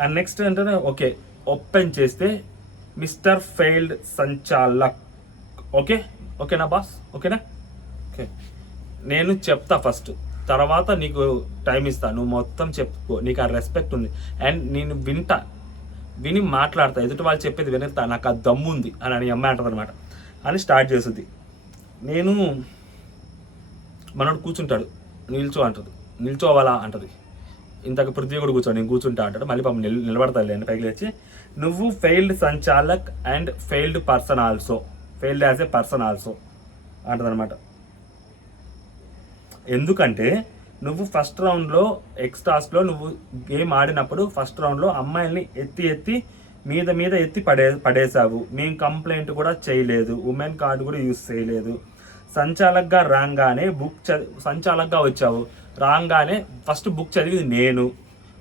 అండ్ నెక్స్ట్ అంటే ఓకే, ఓపెన్ చేస్తే మిస్టర్ ఫెయిల్డ్ సంచాలక్. ఓకేనా బాస్? ఓకేనా? ఓకే, నేను చెప్తా ఫస్ట్, తర్వాత నీకు టైం ఇస్తా, నువ్వు మొత్తం చెప్పుకో, నీకు ఆ రెస్పెక్ట్ ఉంది. అండ్ నేను విని మాట్లాడతా, ఎదుటి వాళ్ళు చెప్పేది వినేస్తా, నాకు ఆ దమ్ము ఉంది అని అమ్మాయి అంటుంది అనమాట. అని స్టార్ట్ చేస్తుంది. మనోడు కూర్చుంటాడు, నిల్చోవాలా అంటది. ఇంతకు పృథ్వీ కూడా కూర్చోండి, నేను కూర్చుంటా అంటాడు. మళ్ళీ పాపం నిలబడతాడు లేండి పైకి లేచి, నువ్వు failed sanchalak and failed as a person also అంటది అనమాట. ఎందుకంటే నువ్వు ఫస్ట్ రౌండ్లో ఎక్స్ట్రాస్లో నువ్వు గేమ్ ఆడినప్పుడు ఫస్ట్ రౌండ్లో అమ్మాయిల్ని ఎత్తి ఎత్తి పడేసావు. మేము కంప్లైంట్ కూడా చేయలేదు, ఉమెన్ కార్డు కూడా యూజ్ చేయలేదు. సంచాలక్గా వచ్చావు, రాగానే ఫస్ట్ బుక్ చదివింది నేను.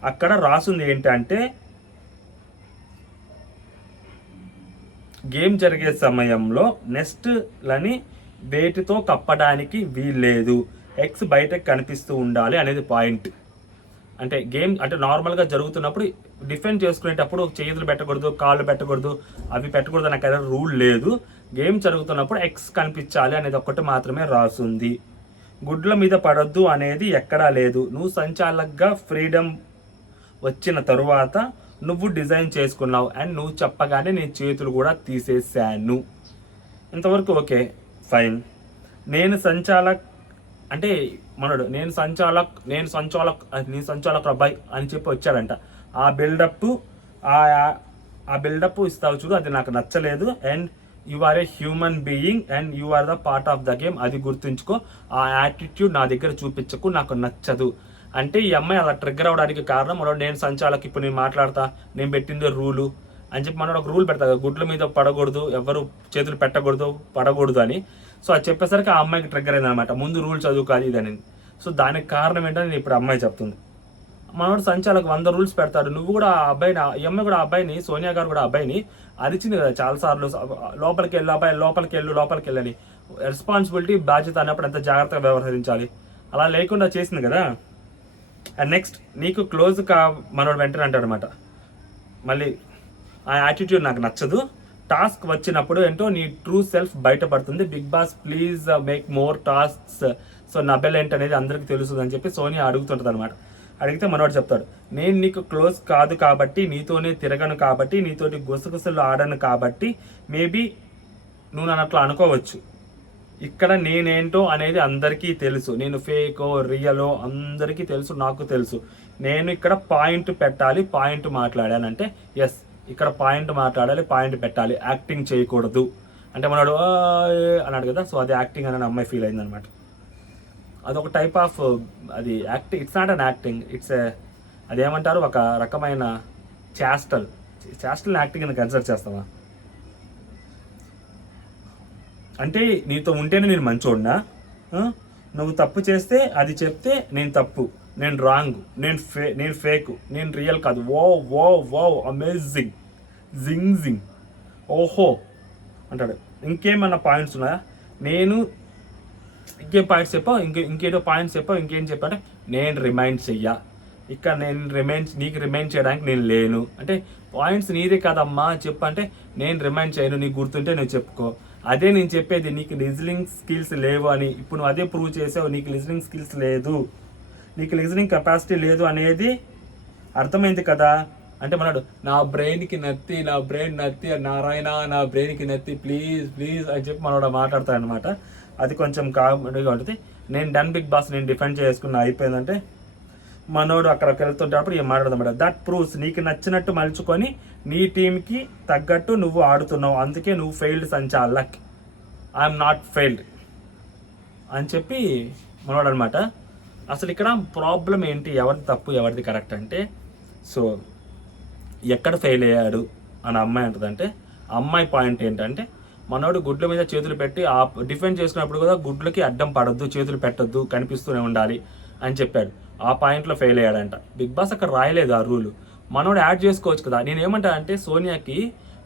అక్కడ రాసింది ఏంటంటే గేమ్ జరిగే సమయంలో నెస్ట్లని వేటితో కప్పడానికి వీల్లేదు, ఎక్స్ బయటకు కనిపిస్తూ ఉండాలి అనేది పాయింట్. అంటే గేమ్ అంటే నార్మల్గా జరుగుతున్నప్పుడు డిఫెండ్ చేసుకునేటప్పుడు చేతులు పెట్టకూడదు, కాళ్ళు పెట్టకూడదు, అవి పెట్టకూడదు నాకు ఏదైనా రూల్ లేదు. గేమ్ జరుగుతున్నప్పుడు ఎక్స్ కనిపించాలి అనేది ఒక్కటి మాత్రమే రాసుంది. గుడ్ల మీద పడొద్దు అనేది ఎక్కడా లేదు. నువ్వు సంచాలక్గా ఫ్రీడమ్ వచ్చిన తరువాత నువ్వు డిజైన్ చేసుకున్నావు అండ్ నువ్వు చెప్పగానే నేను చేతులు కూడా తీసేసాను. ఇంతవరకు ఓకే, ఫైన్. నేను సంచాలక్ అబ్బాయి అని చెప్పి వచ్చాడంట. ఆ బిల్డప్ ఇస్తావు చూడు, అది నాకు నచ్చలేదు. And you are a human being and you are the part of the game, అది గుర్తుంచుకో. ఆ యాటిట్యూడ్ నా దగ్గర చూపించకు, నాకు నచ్చదు. అంటే ఈ అమ్మాయి అలా ట్రిగ్గర్ అవడానికి కారణం నేను సంచాలక్, ఇప్పుడు నేను మాట్లాడతా, నేను పెట్టిందే రూలు అని చెప్పి మనోడు ఒక రూల్ పెడతా, గుడ్ల మీద పడకూడదు, ఎవరు చేతులు పెట్టకూడదు, పడకూడదు అని. సో అది చెప్పేసరికి ఆ అమ్మాయికి ట్రిగ్గర్ అయిందనమాట, ముందు రూల్ చదువుకోవాలి ఇదని. సో దానికి కారణం ఏంటని నేను ఇప్పుడు అమ్మాయి చెప్తుంది. మనోడు సంచాలకు 100 రూల్స్ పెడతాడు. నువ్వు కూడా ఆ అబ్బాయిని, ఈ అమ్మాయి కూడా ఆ అబ్బాయిని, సోనియా గారు కూడా అబ్బాయిని అరిచింది కదా చాలాసార్లు, లోపలికి వెళ్ళు అబ్బాయి, లోపలికి వెళ్ళని. రెస్పాన్సిబిలిటీ బాధ్యత అన్నప్పుడు ఎంత జాగ్రత్తగా వ్యవహరించాలి, అలా లేకుండా చేసింది కదా. అండ్ నెక్స్ట్ నీకు క్లోజ్ మనోడు వెంటనే అంటాడు అనమాట, మళ్ళీ ఆ యాటిట్యూడ్ నాకు నచ్చదు, టాస్క్ వచ్చినప్పుడు ఏంటో నీ ట్రూ సెల్ఫ్ బయటపడుతుంది, Bigg Boss please make more tasks, so Nabeel ఏంటి అనేది అందరికీ తెలుస్తుంది అని చెప్పి సోనియా అడుగుతుంటుంది అనమాట. అడిగితే మనోడు చెప్తాడు, నేను నీకు క్లోజ్ కాదు కాబట్టి, నీతోనే తిరగను కాబట్టి, నీతోటి గుసగుసలు ఆడను కాబట్టి మేబీ నువ్వు నన్ను అట్లా అనుకోవచ్చు. ఇక్కడ నేనేంటో అనేది అందరికీ తెలుసు, నేను ఫేకో రియలో అందరికీ తెలుసు, నాకు తెలుసు. నేను ఇక్కడ పాయింట్ పెట్టాలి, పాయింట్ మాట్లాడానంటే ఎస్ ఇక్కడ పాయింట్ మాట్లాడాలి, పాయింట్ పెట్టాలి, యాక్టింగ్ చేయకూడదు అంటే మనోడు అన్నాడు కదా. సో అది యాక్టింగ్ అని అమ్మాయి ఫీల్ అయిందనమాట. అదొక టైప్ ఆఫ్ అది acting, it's not an acting, it's అదేమంటారు ఒక రకమైన చాస్టల్ యాక్టింగ్ అని కన్సిడర్ చేస్తావా? అంటే నీతో ఉంటేనే నేను మంచోడినా, నువ్వు తప్పు చేస్తే అది చెప్తే నేను తప్పు, నేను రాంగ్, నేను ఫేక్, నేను రియల్ కాదు. వో అమేజింగ్, జింగ్ ఓహో అంటాడు. ఇంకేమన్నా పాయింట్స్ ఉన్నాయా? నేను ఇంకేం పాయింట్స్ చెప్పావు, ఇంకేదో పాయింట్స్ చెప్పావు, ఇంకేం చెప్పావు? నేను రిమైండ్ చెయ్యా, ఇక్కడ నీకు రిమైండ్ చేయడానికి నేను లేను అంటే పాయింట్స్ నీదే కదమ్మా చెప్పు అంటే నేను రిమైండ్ చేయను, నీకు గుర్తుంటే నువ్వు చెప్పుకో. అదే నేను చెప్పేది, నీకు లిజనింగ్ స్కిల్స్ లేవు అని. ఇప్పుడు నువ్వు అదే ప్రూవ్ చేసావు, నీకు లిజనింగ్ స్కిల్స్ లేదు, నీకు లిజనింగ్ కెపాసిటీ లేదు అనేది అర్థమైంది కదా. అంటే మనడు నా బ్రెయిన్కి నత్తి నారాయణ, నా బ్రెయిన్కి నత్తి ప్లీజ్ అని చెప్పి మనోడు మాట్లాడతాడు అనమాట. అది కొంచెం కామెడీగా ఉంటుంది. నేను డన్ బిగ్ బాస్, నేను డిఫెండ్ చేసుకున్న అయిపోయిందంటే మనోడు అక్కడికి వెళ్తుంటప్పుడు ఏం మాట్లాడదాం. దట్ ప్రూవ్స్ నీకు నచ్చినట్టు మలుచుకొని నీ టీంకి తగ్గట్టు నువ్వు ఆడుతున్నావు, అందుకే నువ్వు ఫెయిల్డ్ సంచాలక్, ఐఎమ్ నాట్ ఫెయిల్డ్ అని చెప్పి మనోడు అనమాట. అసలు ఇక్కడ ప్రాబ్లం ఏంటి, ఎవరిది తప్పు ఎవరిది కరెక్ట్ అంటే, సో ఎక్కడ ఫెయిల్ అయ్యాడు అని అమ్మాయి అంటుందంటే, అమ్మాయి పాయింట్ ఏంటంటే మనోడు గుడ్ల మీద చేతులు పెట్టి ఆ డిఫెండ్ చేసుకున్నప్పుడు కూడా గుడ్లకి అడ్డం పడొద్దు, చేతులు పెట్టొద్దు, కనిపిస్తూనే ఉండాలి అని చెప్పాడు. ఆ పాయింట్లో ఫెయిల్ అయ్యాడంట. బిగ్ బాస్ అక్కడ రాయలేదు ఆ రూల్, మనోడు యాడ్ చేసుకోవచ్చు కదా. నేను ఏమంటా అంటే సోనియాకి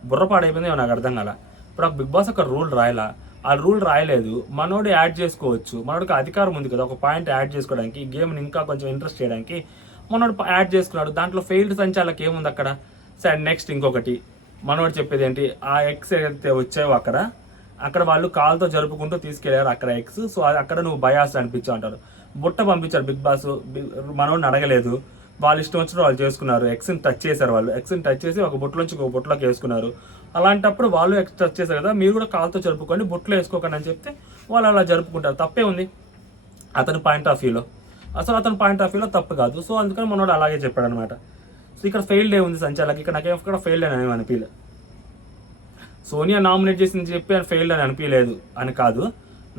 బుర్రపాడైపోయింది, నాకు అర్థం కాల. ఇప్పుడు ఆ బిగ్ బాస్ అక్కడ రూల్ రాయలా, ఆ రూల్ రాయలేదు, మనోడు యాడ్ చేసుకోవచ్చు, మనోడికి అధికారం ఉంది కదా ఒక పాయింట్ యాడ్ చేసుకోవడానికి, గేమ్ని ఇంకా కొంచెం ఇంట్రెస్ట్ చేయడానికి. మనోడు యాడ్ చేసుకున్నాడు, దాంట్లో ఫెయిల్డ్ సంచాలకు ఏముంది అక్కడ. సరే నెక్స్ట్ ఇంకొకటి మనోడు చెప్పేది ఏంటి, ఆ ఎగ్స్ ఏదైతే వచ్చాయో అక్కడ వాళ్ళు కాల్తో జరుపుకుంటూ తీసుకెళ్లారు అక్కడ ఎగ్స్. సో అక్కడ నువ్వు బయాస్ అనిపించావు అంటారు. బుట్ట పంపించారు బిగ్ బాస్, మనోడిని అడగలేదు, వాళ్ళు ఇష్టం వచ్చిన వాళ్ళు చేసుకున్నారు. ఎగ్స్ని టచ్ చేశారు, వాళ్ళు ఎగ్స్ని టచ్ చేసి ఒక బుట్టలోంచి ఒక బుట్టలోకి వేసుకున్నారు. అలాంటప్పుడు వాళ్ళు ఎగ్స్ టచ్ చేశారు కదా, మీరు కూడా కాల్తో జరుపుకోండి, బుట్టలో వేసుకోకండి అని చెప్తే వాళ్ళు అలా జరుపుకుంటారు. తప్పే ఉంది అతని పాయింట్ ఆఫ్ వ్యూలో, అసలు అతని పాయింట్ ఆఫ్ వ్యూలో తప్పు కాదు. సో అందుకని మనోడు అలాగే చెప్పాడు అనమాట. సో ఇక్కడ ఫెయిల్డ్ ఏ ఉంది సంచాలకి, ఇక్కడ నాకేం ఇక్కడ ఫెయిల్డ్ అని అనిపించలేదు. సోనియా నామినేట్ చేసింది చెప్పి అని ఫెయిల్డ్ అని అనిపించలేదు అని కాదు,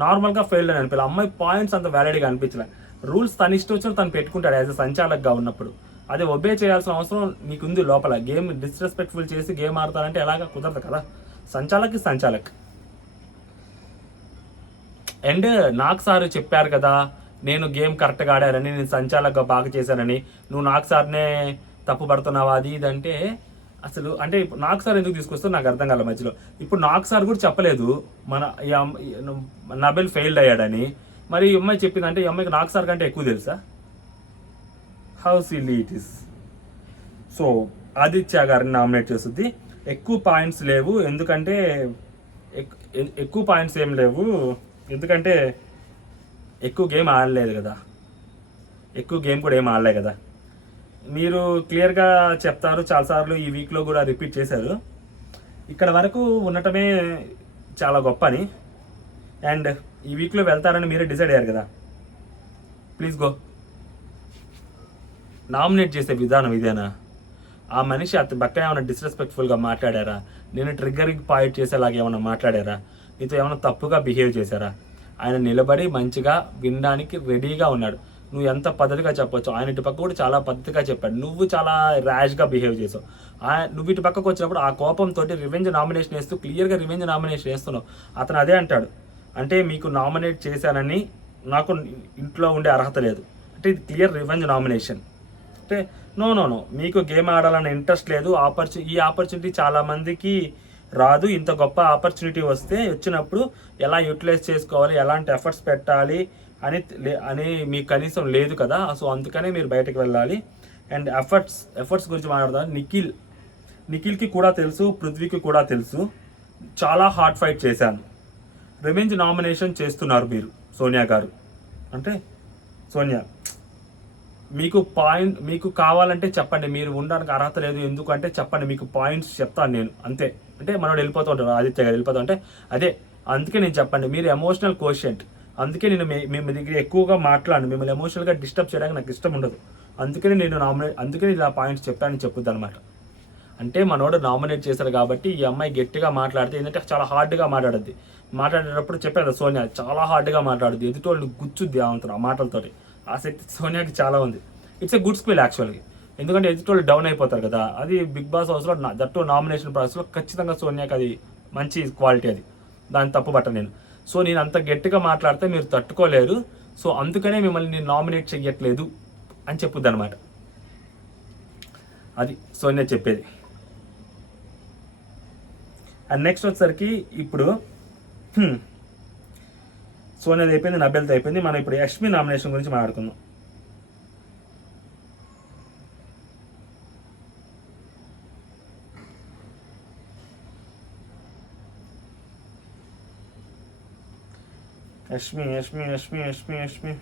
నార్మల్గా ఫెయిల్డ్ అని అనిపించలేదు. అమ్మాయి పాయింట్స్ అంత వ్యాలిడ్గా అనిపించలేదు. రూల్స్ తను ఇష్టం వచ్చిన తను పెట్టుకుంటాడు యాజ్ అ సంచాలక్గా ఉన్నప్పుడు, అదే ఒబే చేయాల్సిన అవసరం నీకుంది లోపల. గేమ్ డిస్రెస్పెక్ట్ఫుల్ చేసి గేమ్ ఆడతానంటే ఎలాగా కుదరదు కదా. సంచాలక్ అండ్ నాకు సార్ చెప్పారు కదా నేను గేమ్ కరెక్ట్గా ఆడారని, నేను సంచాలక్గా బాగా చేశానని, నువ్వు నాకు సార్నే తప్పు పడుతున్నావా అది ఇదంటే అసలు అంటే నాకు సార్ ఎందుకు తీసుకొస్తావు నాకు అర్థం కాల మధ్యలో. ఇప్పుడు నాకు సార్ కూడా చెప్పలేదు మన నబెల్ ఫెయిల్డ్ అయ్యాడని, మరి ఈ అమ్మాయి చెప్పిందంటే ఈ అమ్మాయికి నాకు సార్ కంటే ఎక్కువ తెలుసా? How silly it is. So Aditya గారిని నామినేట్ చేస్తుంది. ఎక్కువ పాయింట్స్ లేవు ఎందుకంటే ఎక్కువ పాయింట్స్ ఏం లేవు ఎందుకంటే ఎక్కువ గేమ్ ఆడలేదు కదా, ఎక్కువ గేమ్ కూడా ఏం ఆడలే కదా. మీరు క్లియర్గా చెప్తారు, చాలాసార్లు ఈ వీక్లో కూడా రిపీట్ చేశారు, ఇక్కడ వరకు ఉండటమే చాలా గొప్ప అని. అండ్ ఈ వీక్లో వెళ్తారని మీరే డిసైడ్ అయ్యారు కదా, ప్లీజ్ గో. నామినేట్ చేసే విధానం ఇదేనా? ఆ మనిషి బక్క ఏమైనా డిస్రెస్పెక్ట్ఫుల్గా మాట్లాడారా? నేను ట్రిగ్గరింగ్ పాయింట్ చేసేలాగా ఏమైనా మాట్లాడారా? నీతో ఏమైనా తప్పుగా బిహేవ్ చేశారా? ఆయన నిలబడి మంచిగా వినడానికి రెడీగా ఉన్నాడు. నువ్వు ఎంత పద్ధతిగా చెప్పొచ్చు, ఆయన ఇటు పక్క కూడా చాలా పద్ధతిగా చెప్పాడు, నువ్వు చాలా ర్యాష్గా బిహేవ్ చేసావు. నువ్వు ఇటు పక్కకు వచ్చినప్పుడు ఆ కోపంతో రివెంజ్ నామినేషన్ వేస్తూ క్లియర్గా రివెంజ్ నామినేషన్ వేస్తున్నావు. అతను అదే అంటాడు, అంటే మీకు నామినేట్ చేశానని నాకు ఇంట్లో ఉండే అర్హత లేదు. అంటే ఇది క్లియర్ రివెంజ్ నామినేషన్. అంటే నో నో నో మీకు గేమ్ ఆడాలన్న ఇంట్రెస్ట్ లేదు. ఈ ఆపర్చునిటీ చాలామందికి రాదు. ఇంత గొప్ప ఆపర్చునిటీ వచ్చినప్పుడు ఎలా యూటిలైజ్ చేసుకోవాలి, ఎలాంటి ఎఫర్ట్స్ పెట్టాలి అని మీకు కనీసం లేదు కదా. సో అందుకనే మీరు బయటకు వెళ్ళాలి. అండ్ ఎఫర్ట్స్ గురించి మాట్లాడదాం. నిఖిల్కి కూడా తెలుసు, పృథ్వీకి కూడా తెలుసు. చాలా హార్డ్ ఫైట్ చేశాను. రివెంజ్ నామినేషన్ చేస్తున్నారు మీరు సోనియా గారు. అంటే సోనియా మీకు కావాలంటే చెప్పండి, మీరు ఉండడానికి అర్హత లేదు ఎందుకంటే చెప్పండి, మీకు పాయింట్స్ చెప్తాను నేను అంతే. అంటే మనోడు వెళ్ళిపోతూ ఉంటాడు, ఆదిత్య గారు వెళ్ళిపోతా అంటే అదే అందుకే నేను చెప్పండి, మీరు ఎమోషనల్ కోషెంట్. అందుకే నేను మీ దగ్గర ఎక్కువగా మాట్లాడు, మిమ్మల్ని ఎమోషనల్గా డిస్టర్బ్ చేయడానికి నాకు ఇష్టం ఉండదు. అందుకని ఇలా పాయింట్స్ చెప్పానని చెప్పుద్ది అనమాట. అంటే మనోడు నామినేట్ చేశారు కాబట్టి ఈ అమ్మాయి గట్టిగా మాట్లాడితే, ఏంటంటే చాలా హార్డ్గా మాట్లాడుద్ది. మాట్లాడేటప్పుడు చెప్పారు సోనియా చాలా హార్డ్గా మాట్లాడుద్ది, ఎదుటోళ్ళని గుచ్చుద్ది ఆ మాటలతోటి. ఆ శక్తి సోనియాకి చాలా ఉంది. ఇట్స్ ఎ గుడ్ స్కిల్ యాక్చువల్గా, ఎందుకంటే ఎదుటోళ్ళు డౌన్ అయిపోతారు కదా. అది బిగ్ బాస్ హౌస్లో దట్టు నామినేషన్ ప్రాసెస్లో ఖచ్చితంగా సోనియాకి అది మంచి క్వాలిటీ, అది దాన్ని తప్పు పట్ట నేను. సో నేను అంత గట్టిగా మాట్లాడితే మీరు తట్టుకోలేరు, సో అందుకనే మిమ్మల్ని నేను నామినేట్ చెయ్యట్లేదు అని చెప్పుద్ది అనమాట. అది సోనియా చెప్పేది. అండ్ నెక్స్ట్ వచ్చేసరికి ఇప్పుడు సోనియాది అయిపోయింది, నబెల్ది అయిపోయింది. మనం ఇప్పుడు యష్మి నామినేషన్ గురించి మాట్లాడుకుందాం. యష్మి యష్మి యష్మి యష్మి యష్మి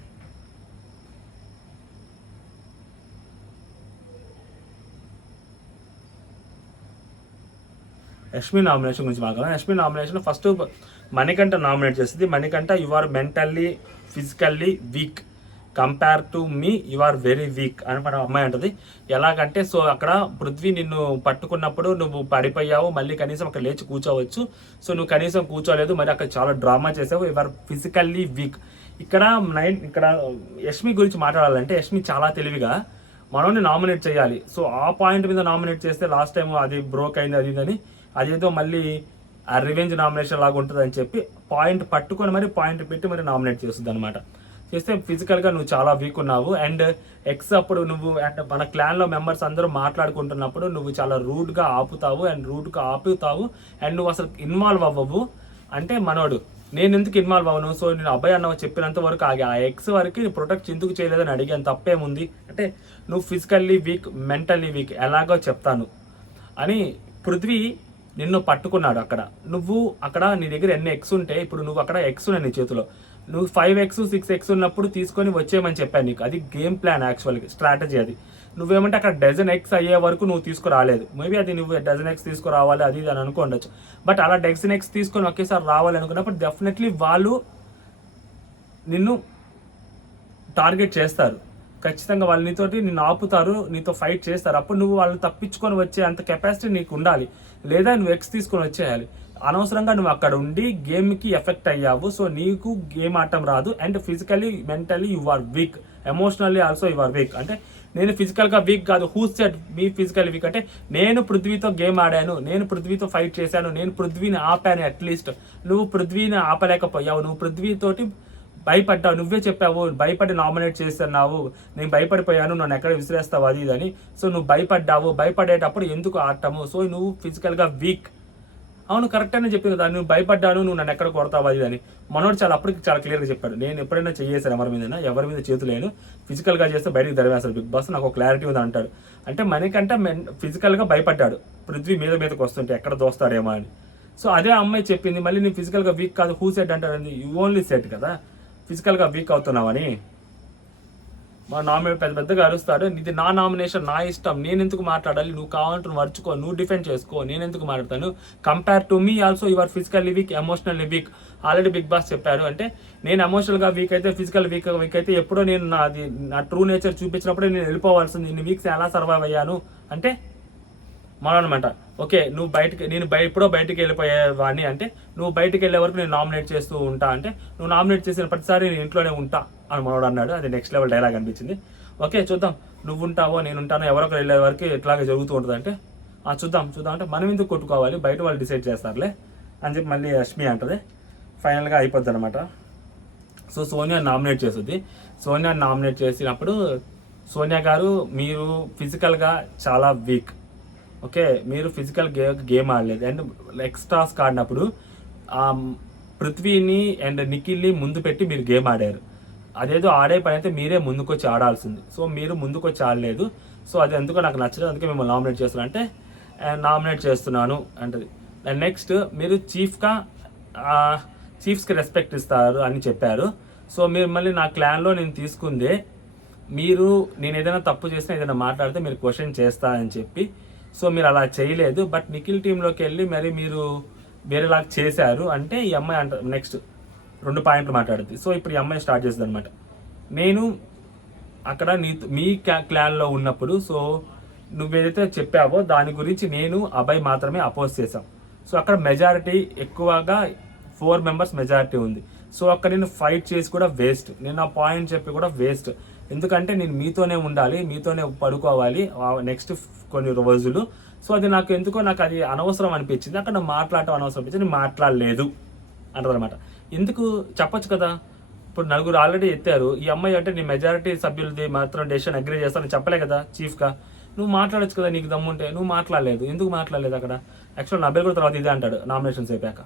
యష్మి నామినేషన్ గురించి మాట్లాడాలి. Yashmi nomination first Manikanta nominate చేస్తుంది. Manikanta you are mentally physically weak compare to me, you are very weak అని మన అమ్మాయి అంటది. ఎలాగంటే సో అక్కడ పృథ్వీ నిన్ను పట్టుకున్నప్పుడు నువ్వు పడిపోయావు, మళ్ళీ కనీసం అక్కడ లేచి కూర్చోవచ్చు. సో నువ్వు కనీసం కూర్చోలేదు, మరి అక్కడ చాలా డ్రామా చేసావు, యు ఆర్ ఫిజికల్లీ వీక్. ఇక్కడ యష్మి గురించి మాట్లాడాలంటే యష్మి చాలా తెలివిగా మనల్ని నామినేట్ చేయాలి. సో ఆ పాయింట్ మీద నామినేట్ చేస్తే లాస్ట్ టైం అది బ్రోక్ అయింది అది ఇదని, అదేదో మళ్ళీ ఆ రివెంజ్ నామినేషన్ లాగా ఉంటుంది అని చెప్పి పాయింట్ పట్టుకొని మరి పాయింట్ పెట్టి మరి నామినేట్ చేస్తుంది అనమాట. చేస్తే ఫిజికల్గా నువ్వు చాలా వీక్ ఉన్నావు. అండ్ అప్పుడు నువ్వు అండ్ మన క్లాన్లో మెంబర్స్ అందరూ మాట్లాడుకుంటున్నప్పుడు నువ్వు చాలా రూడ్గా ఆపుతావు అండ్ నువ్వు అసలు ఇన్వాల్వ్ అవ్వవు. అంటే మనోడు నేను ఎందుకు ఇన్వాల్వ్ అవ్వను, సో నేను అబ్బాయి అన్న చెప్పినంత వరకు ఆగి ఆ వరకు ప్రొటెక్ట్ ఎందుకు చేయలేదని అడిగాను, తప్పేముంది అంటే నువ్వు ఫిజికల్లీ వీక్ మెంటల్లీ వీక్ ఎలాగో చెప్తాను అని పృథ్వీ నిన్ను పట్టుకున్నాడు. అక్కడ నీ దగ్గర ఎన్ని ఎక్స్ ఉంటే, ఇప్పుడు నువ్వు అక్కడ ఎక్స్ ఉన్నాయి నీ చేతిలో, నువ్వు 5x 6x ఉన్నప్పుడు తీసుకొని వచ్చేయమని చెప్పాను నీకు. అది గేమ్ ప్లాన్ యాక్చువల్గా, స్ట్రాటజీ అది. నువ్వేమంటే అక్కడ డజన్ ఎక్స్ అయ్యే వరకు నువ్వు తీసుకురాలేదు. మేబీ అది నువ్వు డజన్ ఎక్స్ తీసుకురావాలి అది అని అనుకోండొచ్చు. బట్ అలా డజన్ ఎక్స్ తీసుకొని ఒకేసారి రావాలి అనుకున్నప్పుడు డెఫినెట్లీ వాళ్ళు నిన్ను టార్గెట్ చేస్తారు. ఖచ్చితంగా వాళ్ళు నిన్ను ఆపుతారు, నీతో ఫైట్ చేస్తారు. అప్పుడు నువ్వు వాళ్ళు తప్పించుకొని వచ్చే అంత కెపాసిటీ నీకు ఉండాలి, లేదా నువ్వు ఎక్స్ తీసుకొని వచ్చేయాలి. అనవసరంగా నువ్వు అక్కడ ఉండి గేమ్కి ఎఫెక్ట్ అయ్యావు. సో నీకు గేమ్ ఆడటం రాదు. And physically mentally you are weak, emotionally also you are weak. అంటే నేను ఫిజికల్గా వీక్ కాదు, who said me physical weak అంటే నేను పృథ్వీతో గేమ్ ఆడాను, నేను పృథ్వీతో ఫైట్ చేశాను, నేను పృథ్వీని ఆపాను. అట్లీస్ట్ నువ్వు పృథ్వీని ఆపలేకపోయావు, నువ్వు పృథ్వీతోటి భయపడ్డావు, నువ్వే చెప్పావు భయపడి నామినేట్ చేస్తున్నావు, నేను భయపడిపోయాను, నన్ను ఎక్కడ విసిరేస్తావు అది ఇదని. సో నువ్వు భయపడేటప్పుడు ఎందుకు ఆడటము, సో నువ్వు ఫిజికల్గా వీక్. అవును కరెక్ట్ అని చెప్పింది కదా, నువ్వు భయపడ్డాను, నువ్వు నన్ను ఎక్కడ కొడతావు అది అని. మనోడు అప్పటికి చాలా క్లియర్గా చెప్పాడు, నేను ఎప్పుడైనా చేసాను ఎవరి మీద చేతులేను, ఫిజికల్గా చేస్తే బయటికి ధరివేస్తాడు బిగ్ బాస్, నాకు ఒక క్లారిటీ ఉంది అంటాడు. అంటే మనకంటే ఫిజికల్గా భయపడ్డాడు పృథ్వీ మీదకి వస్తుంటే ఎక్కడ దోస్తాడేమో అని. సో అదే అమ్మాయి చెప్పింది, మళ్ళీ నేను ఫిజికల్గా వీక్ కాదు, హూ సెట్ అంటాడు, యూ ఓన్లీ సెట్ కదా ఫిజికల్గా వీక్ అవుతున్నావని. మా నామినేట్ పెద్దగా అరుస్తాడు, ఇది నా నామినేషన్, నా ఇష్టం, నేను ఎందుకు మాట్లాడాలి, నువ్వు కావాలంటే నువ్వు మర్చుకో, నువ్వు డిఫెండ్ చేసుకో, నేను ఎందుకు మాట్లాడతాను, compare to me also you are physically weak emotionally weak. Already Big Boss చెప్పారు. అంటే నేను ఎమోషనల్గా వీక్ అయితే ఫిజికల్ వీక్ అయితే ఎప్పుడో నేను నా ట్రూ నేచర్ చూపించినప్పుడే నేను వెళ్ళిపోవాల్సింది, ఇన్ని వీక్స్ ఎలా సర్వైవ్ అయ్యాను అంటే అనమాట. ఓకే నేను ఎప్పుడో బయటికి వెళ్ళిపోయేవాడిని, అంటే నువ్వు బయటికి వెళ్ళే వరకు నేను నామినేట్ చేస్తూ ఉంటా, అంటే నువ్వు నామినేట్ చేసిన ప్రతిసారి నేను ఇంట్లోనే ఉంటా అని మనోడు అన్నాడు. అది నెక్స్ట్ లెవెల్ డైలాగ్ అనిపించింది. ఓకే చూద్దాం, నువ్వు ఉంటావో నేను ఉంటానో ఎవరొకరు వెళ్ళే వరకు ఎట్లాగే జరుగుతూ ఉంటుంది. అంటే చూద్దాం అంటే మనం ఎందుకు కొట్టుకోవాలి, బయట వాళ్ళు డిసైడ్ చేస్తారులే అని చెప్పి మళ్ళీ యష్మి అంటది. ఫైనల్గా అయిపోద్ది అనమాట. సో సోనియా నామినేట్ చేస్తుంది. సోనియా నామినేట్ చేసినప్పుడు సోనియా గారు మీరు ఫిజికల్గా చాలా వీక్, ఓకే, మీరు ఫిజికల్ గేమ్ ఆడలేదు అండ్ ఎక్స్ట్రాస్ ఆడినప్పుడు పృథ్వీని అండ్ నిఖిల్ని ముందు పెట్టి మీరు గేమ్ ఆడారు. అదేదో ఆడే పని అయితే మీరే ముందుకొచ్చి ఆడాల్సింది. సో మీరు ముందుకొచ్చి ఆడలేదు. సో అది ఎందుకో నాకు నచ్చలేదు, అందుకే మిమ్మల్ని నామినేట్ చేస్తున్నా అంటే నామినేట్ చేస్తున్నాను అంటది. అండ్ నెక్స్ట్ మీరు చీఫ్స్కి రెస్పెక్ట్ ఇస్తారు అని చెప్పారు. సో మీరు మళ్ళీ నా క్లాన్లో నేను తీసుకుందే మీరు నేను ఏదైనా తప్పు చేసినా ఏదైనా మాట్లాడితే మీరు క్వశ్చన్ చేస్తా అని చెప్పి, సో మీరు అలా చేయలేదు. బట్ నిఖిల్ టీంలోకి వెళ్ళి మరి మీరు వేరేలాగా చేశారు అంటే ఈ అమ్మాయి అంట నెక్స్ట్ 2 పాయింట్లు మాట్లాడుద్ది. సో ఇప్పుడు ఈ అమ్మాయి స్టార్ట్ చేస్తుంది అనమాట. నేను అక్కడ మీ క్లాన్లో ఉన్నప్పుడు సో నువ్వేదైతే చెప్పావో దాని గురించి నేను అబ్బాయి మాత్రమే అపోజ్ చేశాం. సో అక్కడ మెజారిటీ ఎక్కువగా 4 మెంబర్స్ మెజారిటీ ఉంది. సో అక్కడ నేను ఫైట్ చేసి కూడా వేస్ట్, నేను ఆ పాయింట్ చెప్పి కూడా వేస్ట్. ఎందుకంటే నేను మీతోనే ఉండాలి, మీతోనే పడుకోవాలి నెక్స్ట్ కొన్ని రోజులు. సో అది నాకు ఎందుకో నాకు అది అనవసరం అనిపించింది. అక్కడ మాట్లాడటం అనవసరం అనిపించింది, నేను మాట్లాడలేదు అంటారనమాట. ఎందుకు చెప్పొచ్చు కదా, ఇప్పుడు 4 ఆల్రెడీ ఎత్తారు. ఈ అమ్మాయి అంటే నీ మెజారిటీ సభ్యులది మాత్రం డెసిషన్ అగ్రీ చేస్తానని చెప్పలే కదా చీఫ్గా. నువ్వు మాట్లాడచ్చు కదా, నీకు దమ్ముంటే. నువ్వు మాట్లాడలేదు, ఎందుకు మాట్లాడలేదు అక్కడ? యాక్చువల్ నా కూడా తర్వాత ఇదే అంటాడు నామినేషన్స్ అయిపోయాక,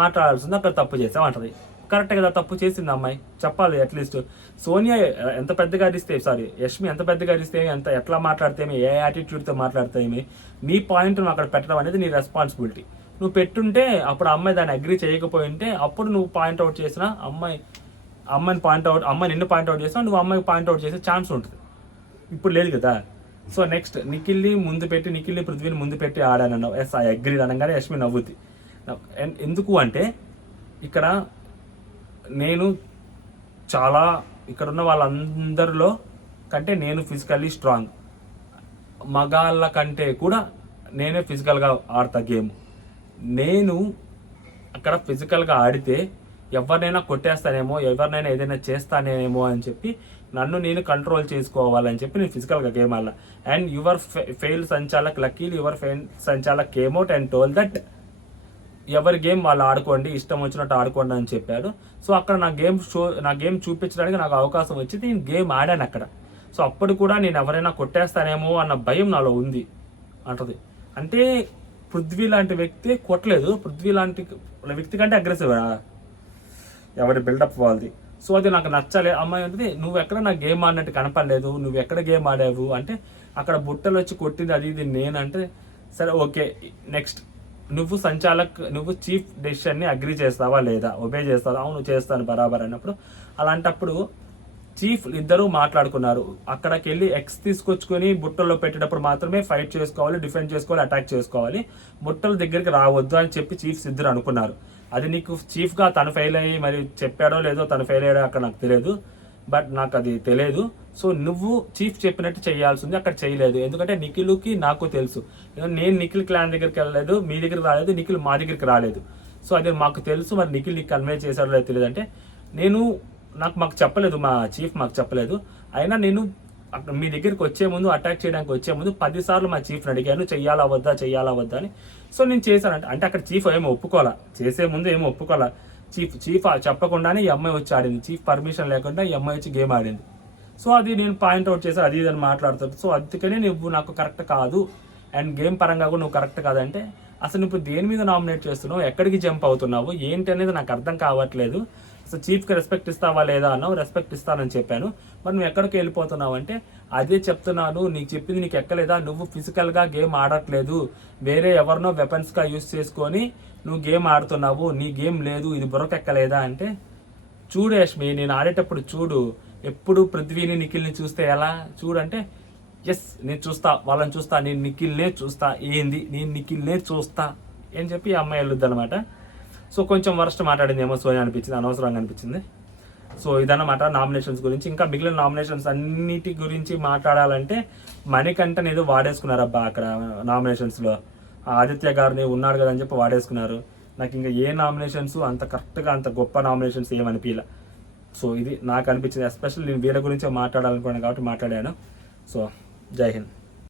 మాట్లాడాల్సింది అక్కడ తప్పు చేసావు అంటది. కరెక్టే కదా, తప్పు చేసింది అమ్మాయి, చెప్పాలి అట్లీస్ట్. సోనియా ఎంత పెద్దగా అరిస్తే, సారీ యష్మి ఎంత పెద్దగా అరిస్తే, ఎంత ఎట్లా మాట్లాడితేమి, ఏ యాటిట్యూడ్తో మాట్లాడితేమి, నీ పాయింట్ నువ్వు అక్కడ పెట్టడం అనేది నీ రెస్పాన్సిబిలిటీ. నువ్వు పెట్టుంటే అప్పుడు అమ్మాయి దాన్ని అగ్రీ చేయకపోయి ఉంటే అప్పుడు నువ్వు పాయింట్అవుట్ చేసినా అమ్మాయిని పాయింట్అవుట్, అమ్మాయి నిన్ను పాయింట్అవుట్ చేసినా నువ్వు అమ్మాయికి పాయింట్అవుట్ చేసే ఛాన్స్ ఉంటుంది. ఇప్పుడు లేదు కదా. సో నెక్స్ట్ నిఖిల్ని పృథ్వీని ముందు పెట్టి ఆడానన్నావు. ఎస్ ఐ అగ్రీ అనగానే యష్మి నవ్వుద్ది. ఎందుకు అంటే ఇక్కడ నేను చాలా ఇక్కడ ఉన్న వాళ్ళందరిలో కంటే నేను ఫిజికల్లీ స్ట్రాంగ్, మగాళ్ళ కంటే కూడా నేనే ఫిజికల్గా ఆడతా గేమ్. నేను అక్కడ ఫిజికల్గా ఆడితే ఎవరినైనా కొట్టేస్తానేమో, ఎవరినైనా ఏదైనా చేస్తానేమో అని చెప్పి నన్ను నేను కంట్రోల్ చేసుకోవాలని చెప్పి నేను ఫిజికల్గా గేమ్ ఆడాల. అండ్ యువర్ ఫెయిల్ సంచాలక్ లక్కీలు your fail sanchalak came out and told that ఎవరి గేమ్ వాళ్ళు ఆడుకోండి, ఇష్టం వచ్చినట్టు ఆడుకోండి అని చెప్పారు. సో అక్కడ నా గేమ్ చూపించడానికి నాకు అవకాశం వచ్చింది, నేను గేమ్ ఆడాను అక్కడ. సో అప్పుడు కూడా నేను ఎవరైనా కొట్టేస్తానేమో అన్న భయం నాలో ఉంది అంటది. అంటే పృథ్వీ లాంటి వ్యక్తి కొట్టలేదు, పృథ్వీ లాంటి వ్యక్తి కంటే అగ్రెసివ్ ఎవరి బిల్డప్ వాళ్ళది. సో అది నాకు నచ్చలే. అమ్మాయి అంటే నువ్వు ఎక్కడ నా గేమ్ ఆడినట్టు కనపడలేదు, నువ్వు ఎక్కడ గేమ్ ఆడావు అంటే అక్కడ బుట్టలు వచ్చి కొట్టింది అది ఇది నేనంటే సరే ఓకే. నెక్స్ట్ నువ్వు చీఫ్ డెసిషన్ని అగ్రీ చేస్తావా లేదా, ఒబే చేస్తావా? అవును చేస్తాను బరాబర్ అన్నప్పుడు, అలాంటప్పుడు చీఫ్ ఇద్దరు మాట్లాడుకున్నారు. అక్కడికి వెళ్ళి ఎక్స్ తీసుకొచ్చుకొని బుట్టల్లో పెట్టేటప్పుడు మాత్రమే ఫైట్ చేసుకోవాలి, డిఫెండ్ చేసుకోవాలి, అటాక్ చేసుకోవాలి, బుట్టల దగ్గరికి రావద్దు అని చెప్పి చీఫ్స్ ఇద్దరు అనుకున్నారు. అది నీకు చీఫ్గా తను ఫెయిల్ అయ్యి మరి చెప్పాడో లేదో, తను ఫెయిల్ అయ్యాడో అక్కడ నాకు తెలియదు, బట్ నాకు అది తెలియదు. సో నువ్వు చీఫ్ చెప్పినట్టు చేయాల్సింది, అక్కడ చేయలేదు. ఎందుకంటే నిఖిల్కి నాకు తెలుసు, నేను నిఖిల్ క్లాన్ దగ్గరికి వెళ్ళలేదు, మీ దగ్గరికి రాలేదు, నిఖిల్ మా దగ్గరికి రాలేదు. సో అది మాకు తెలుసు. మరి నిఖిల్ నీకు కన్వే చేశాడో లేదో తెలియదు. అంటే మాకు చెప్పలేదు, మా చీఫ్ మాకు చెప్పలేదు. అయినా నేను మీ దగ్గరికి వచ్చే ముందు, అటాక్ చేయడానికి వచ్చే ముందు 10 సార్లు మా చీఫ్ని అడిగాను చెయ్యాలా వద్దా అని. సో నేను చేశానంటే అంటే అక్కడ చీఫ్ ఏమో ఒప్పుకోవాలా, చేసే ముందు ఏమో ఒప్పుకోవాలా. చీఫ్ చెప్పకుండానే ఈ అమ్మాయి వచ్చి ఆడింది, చీఫ్ పర్మిషన్ లేకుండా ఈ అమ్మాయి వచ్చి గేమ్ ఆడింది. సో అది నేను పాయింట్అవుట్ చేశాను, అది ఇదని మాట్లాడుతాడు. సో అందుకని నువ్వు నాకు కరెక్ట్ కాదు అండ్ గేమ్ పరంగా కూడా నువ్వు కరెక్ట్ కాదంటే అసలు నువ్వు దేని మీద నామినేట్ చేస్తున్నావు, ఎక్కడికి జంప్ అవుతున్నావు ఏంటి అనేది నాకు అర్థం కావట్లేదు. సో చీఫ్కి రెస్పెక్ట్ ఇస్తావా లేదా అన్నావు, రెస్పెక్ట్ ఇస్తానని చెప్పాను. మరి నువ్వు ఎక్కడికి వెళ్ళిపోతున్నావు అంటే అదే చెప్తున్నాను, నీకు చెప్పింది నీకు ఎక్కలేదా, నువ్వు ఫిజికల్గా గేమ్ ఆడట్లేదు, వేరే ఎవరినో వెపన్స్గా యూజ్ చేసుకొని నువ్వు గేమ్ ఆడుతున్నావు, నీ గేమ్ లేదు, ఇది బుర్రకెక్కలేదా అంటే చూడు యష్మి, నేను ఆడేటప్పుడు చూడు, ఎప్పుడు పృథ్వీని నిఖిల్ని చూస్తే ఎలా చూడంటే ఎస్ నేను చూస్తా, వాళ్ళని చూస్తా, నేను నిఖిల్నే చూస్తా, ఏంది నేను నిఖిల్నే చూస్తా అని చెప్పి ఈ అమ్మాయి వెళ్ళొద్దు అనమాట. సో కొంచెం వరస్ట్ మాట్లాడింది ఏమో సోనియా అనిపించింది, అనవసరంగా అనిపించింది. సో ఇదన్నమాట నామినేషన్స్ గురించి. ఇంకా మిగిలిన నామినేషన్స్ అన్నిటి గురించి మాట్లాడాలంటే మణికంఠన్ ఏదో వాడేసుకున్నారబ్బా అక్కడ నామినేషన్స్లో. ఆదిత్య గారిని ఉన్నాడు కదా అని చెప్పి వాడేసుకున్నారు. నాకు ఇంకా ఏ నామినేషన్స్ అంత కరెక్ట్గా అంత గొప్ప నామినేషన్స్ ఏమనిపించలే. సో ఇది నాకు అనిపించింది. ఎస్పెషల్లీ నేను వీళ్ళ గురించి మాట్లాడాలనుకున్నాను కాబట్టి మాట్లాడాను. సో జై హింద్.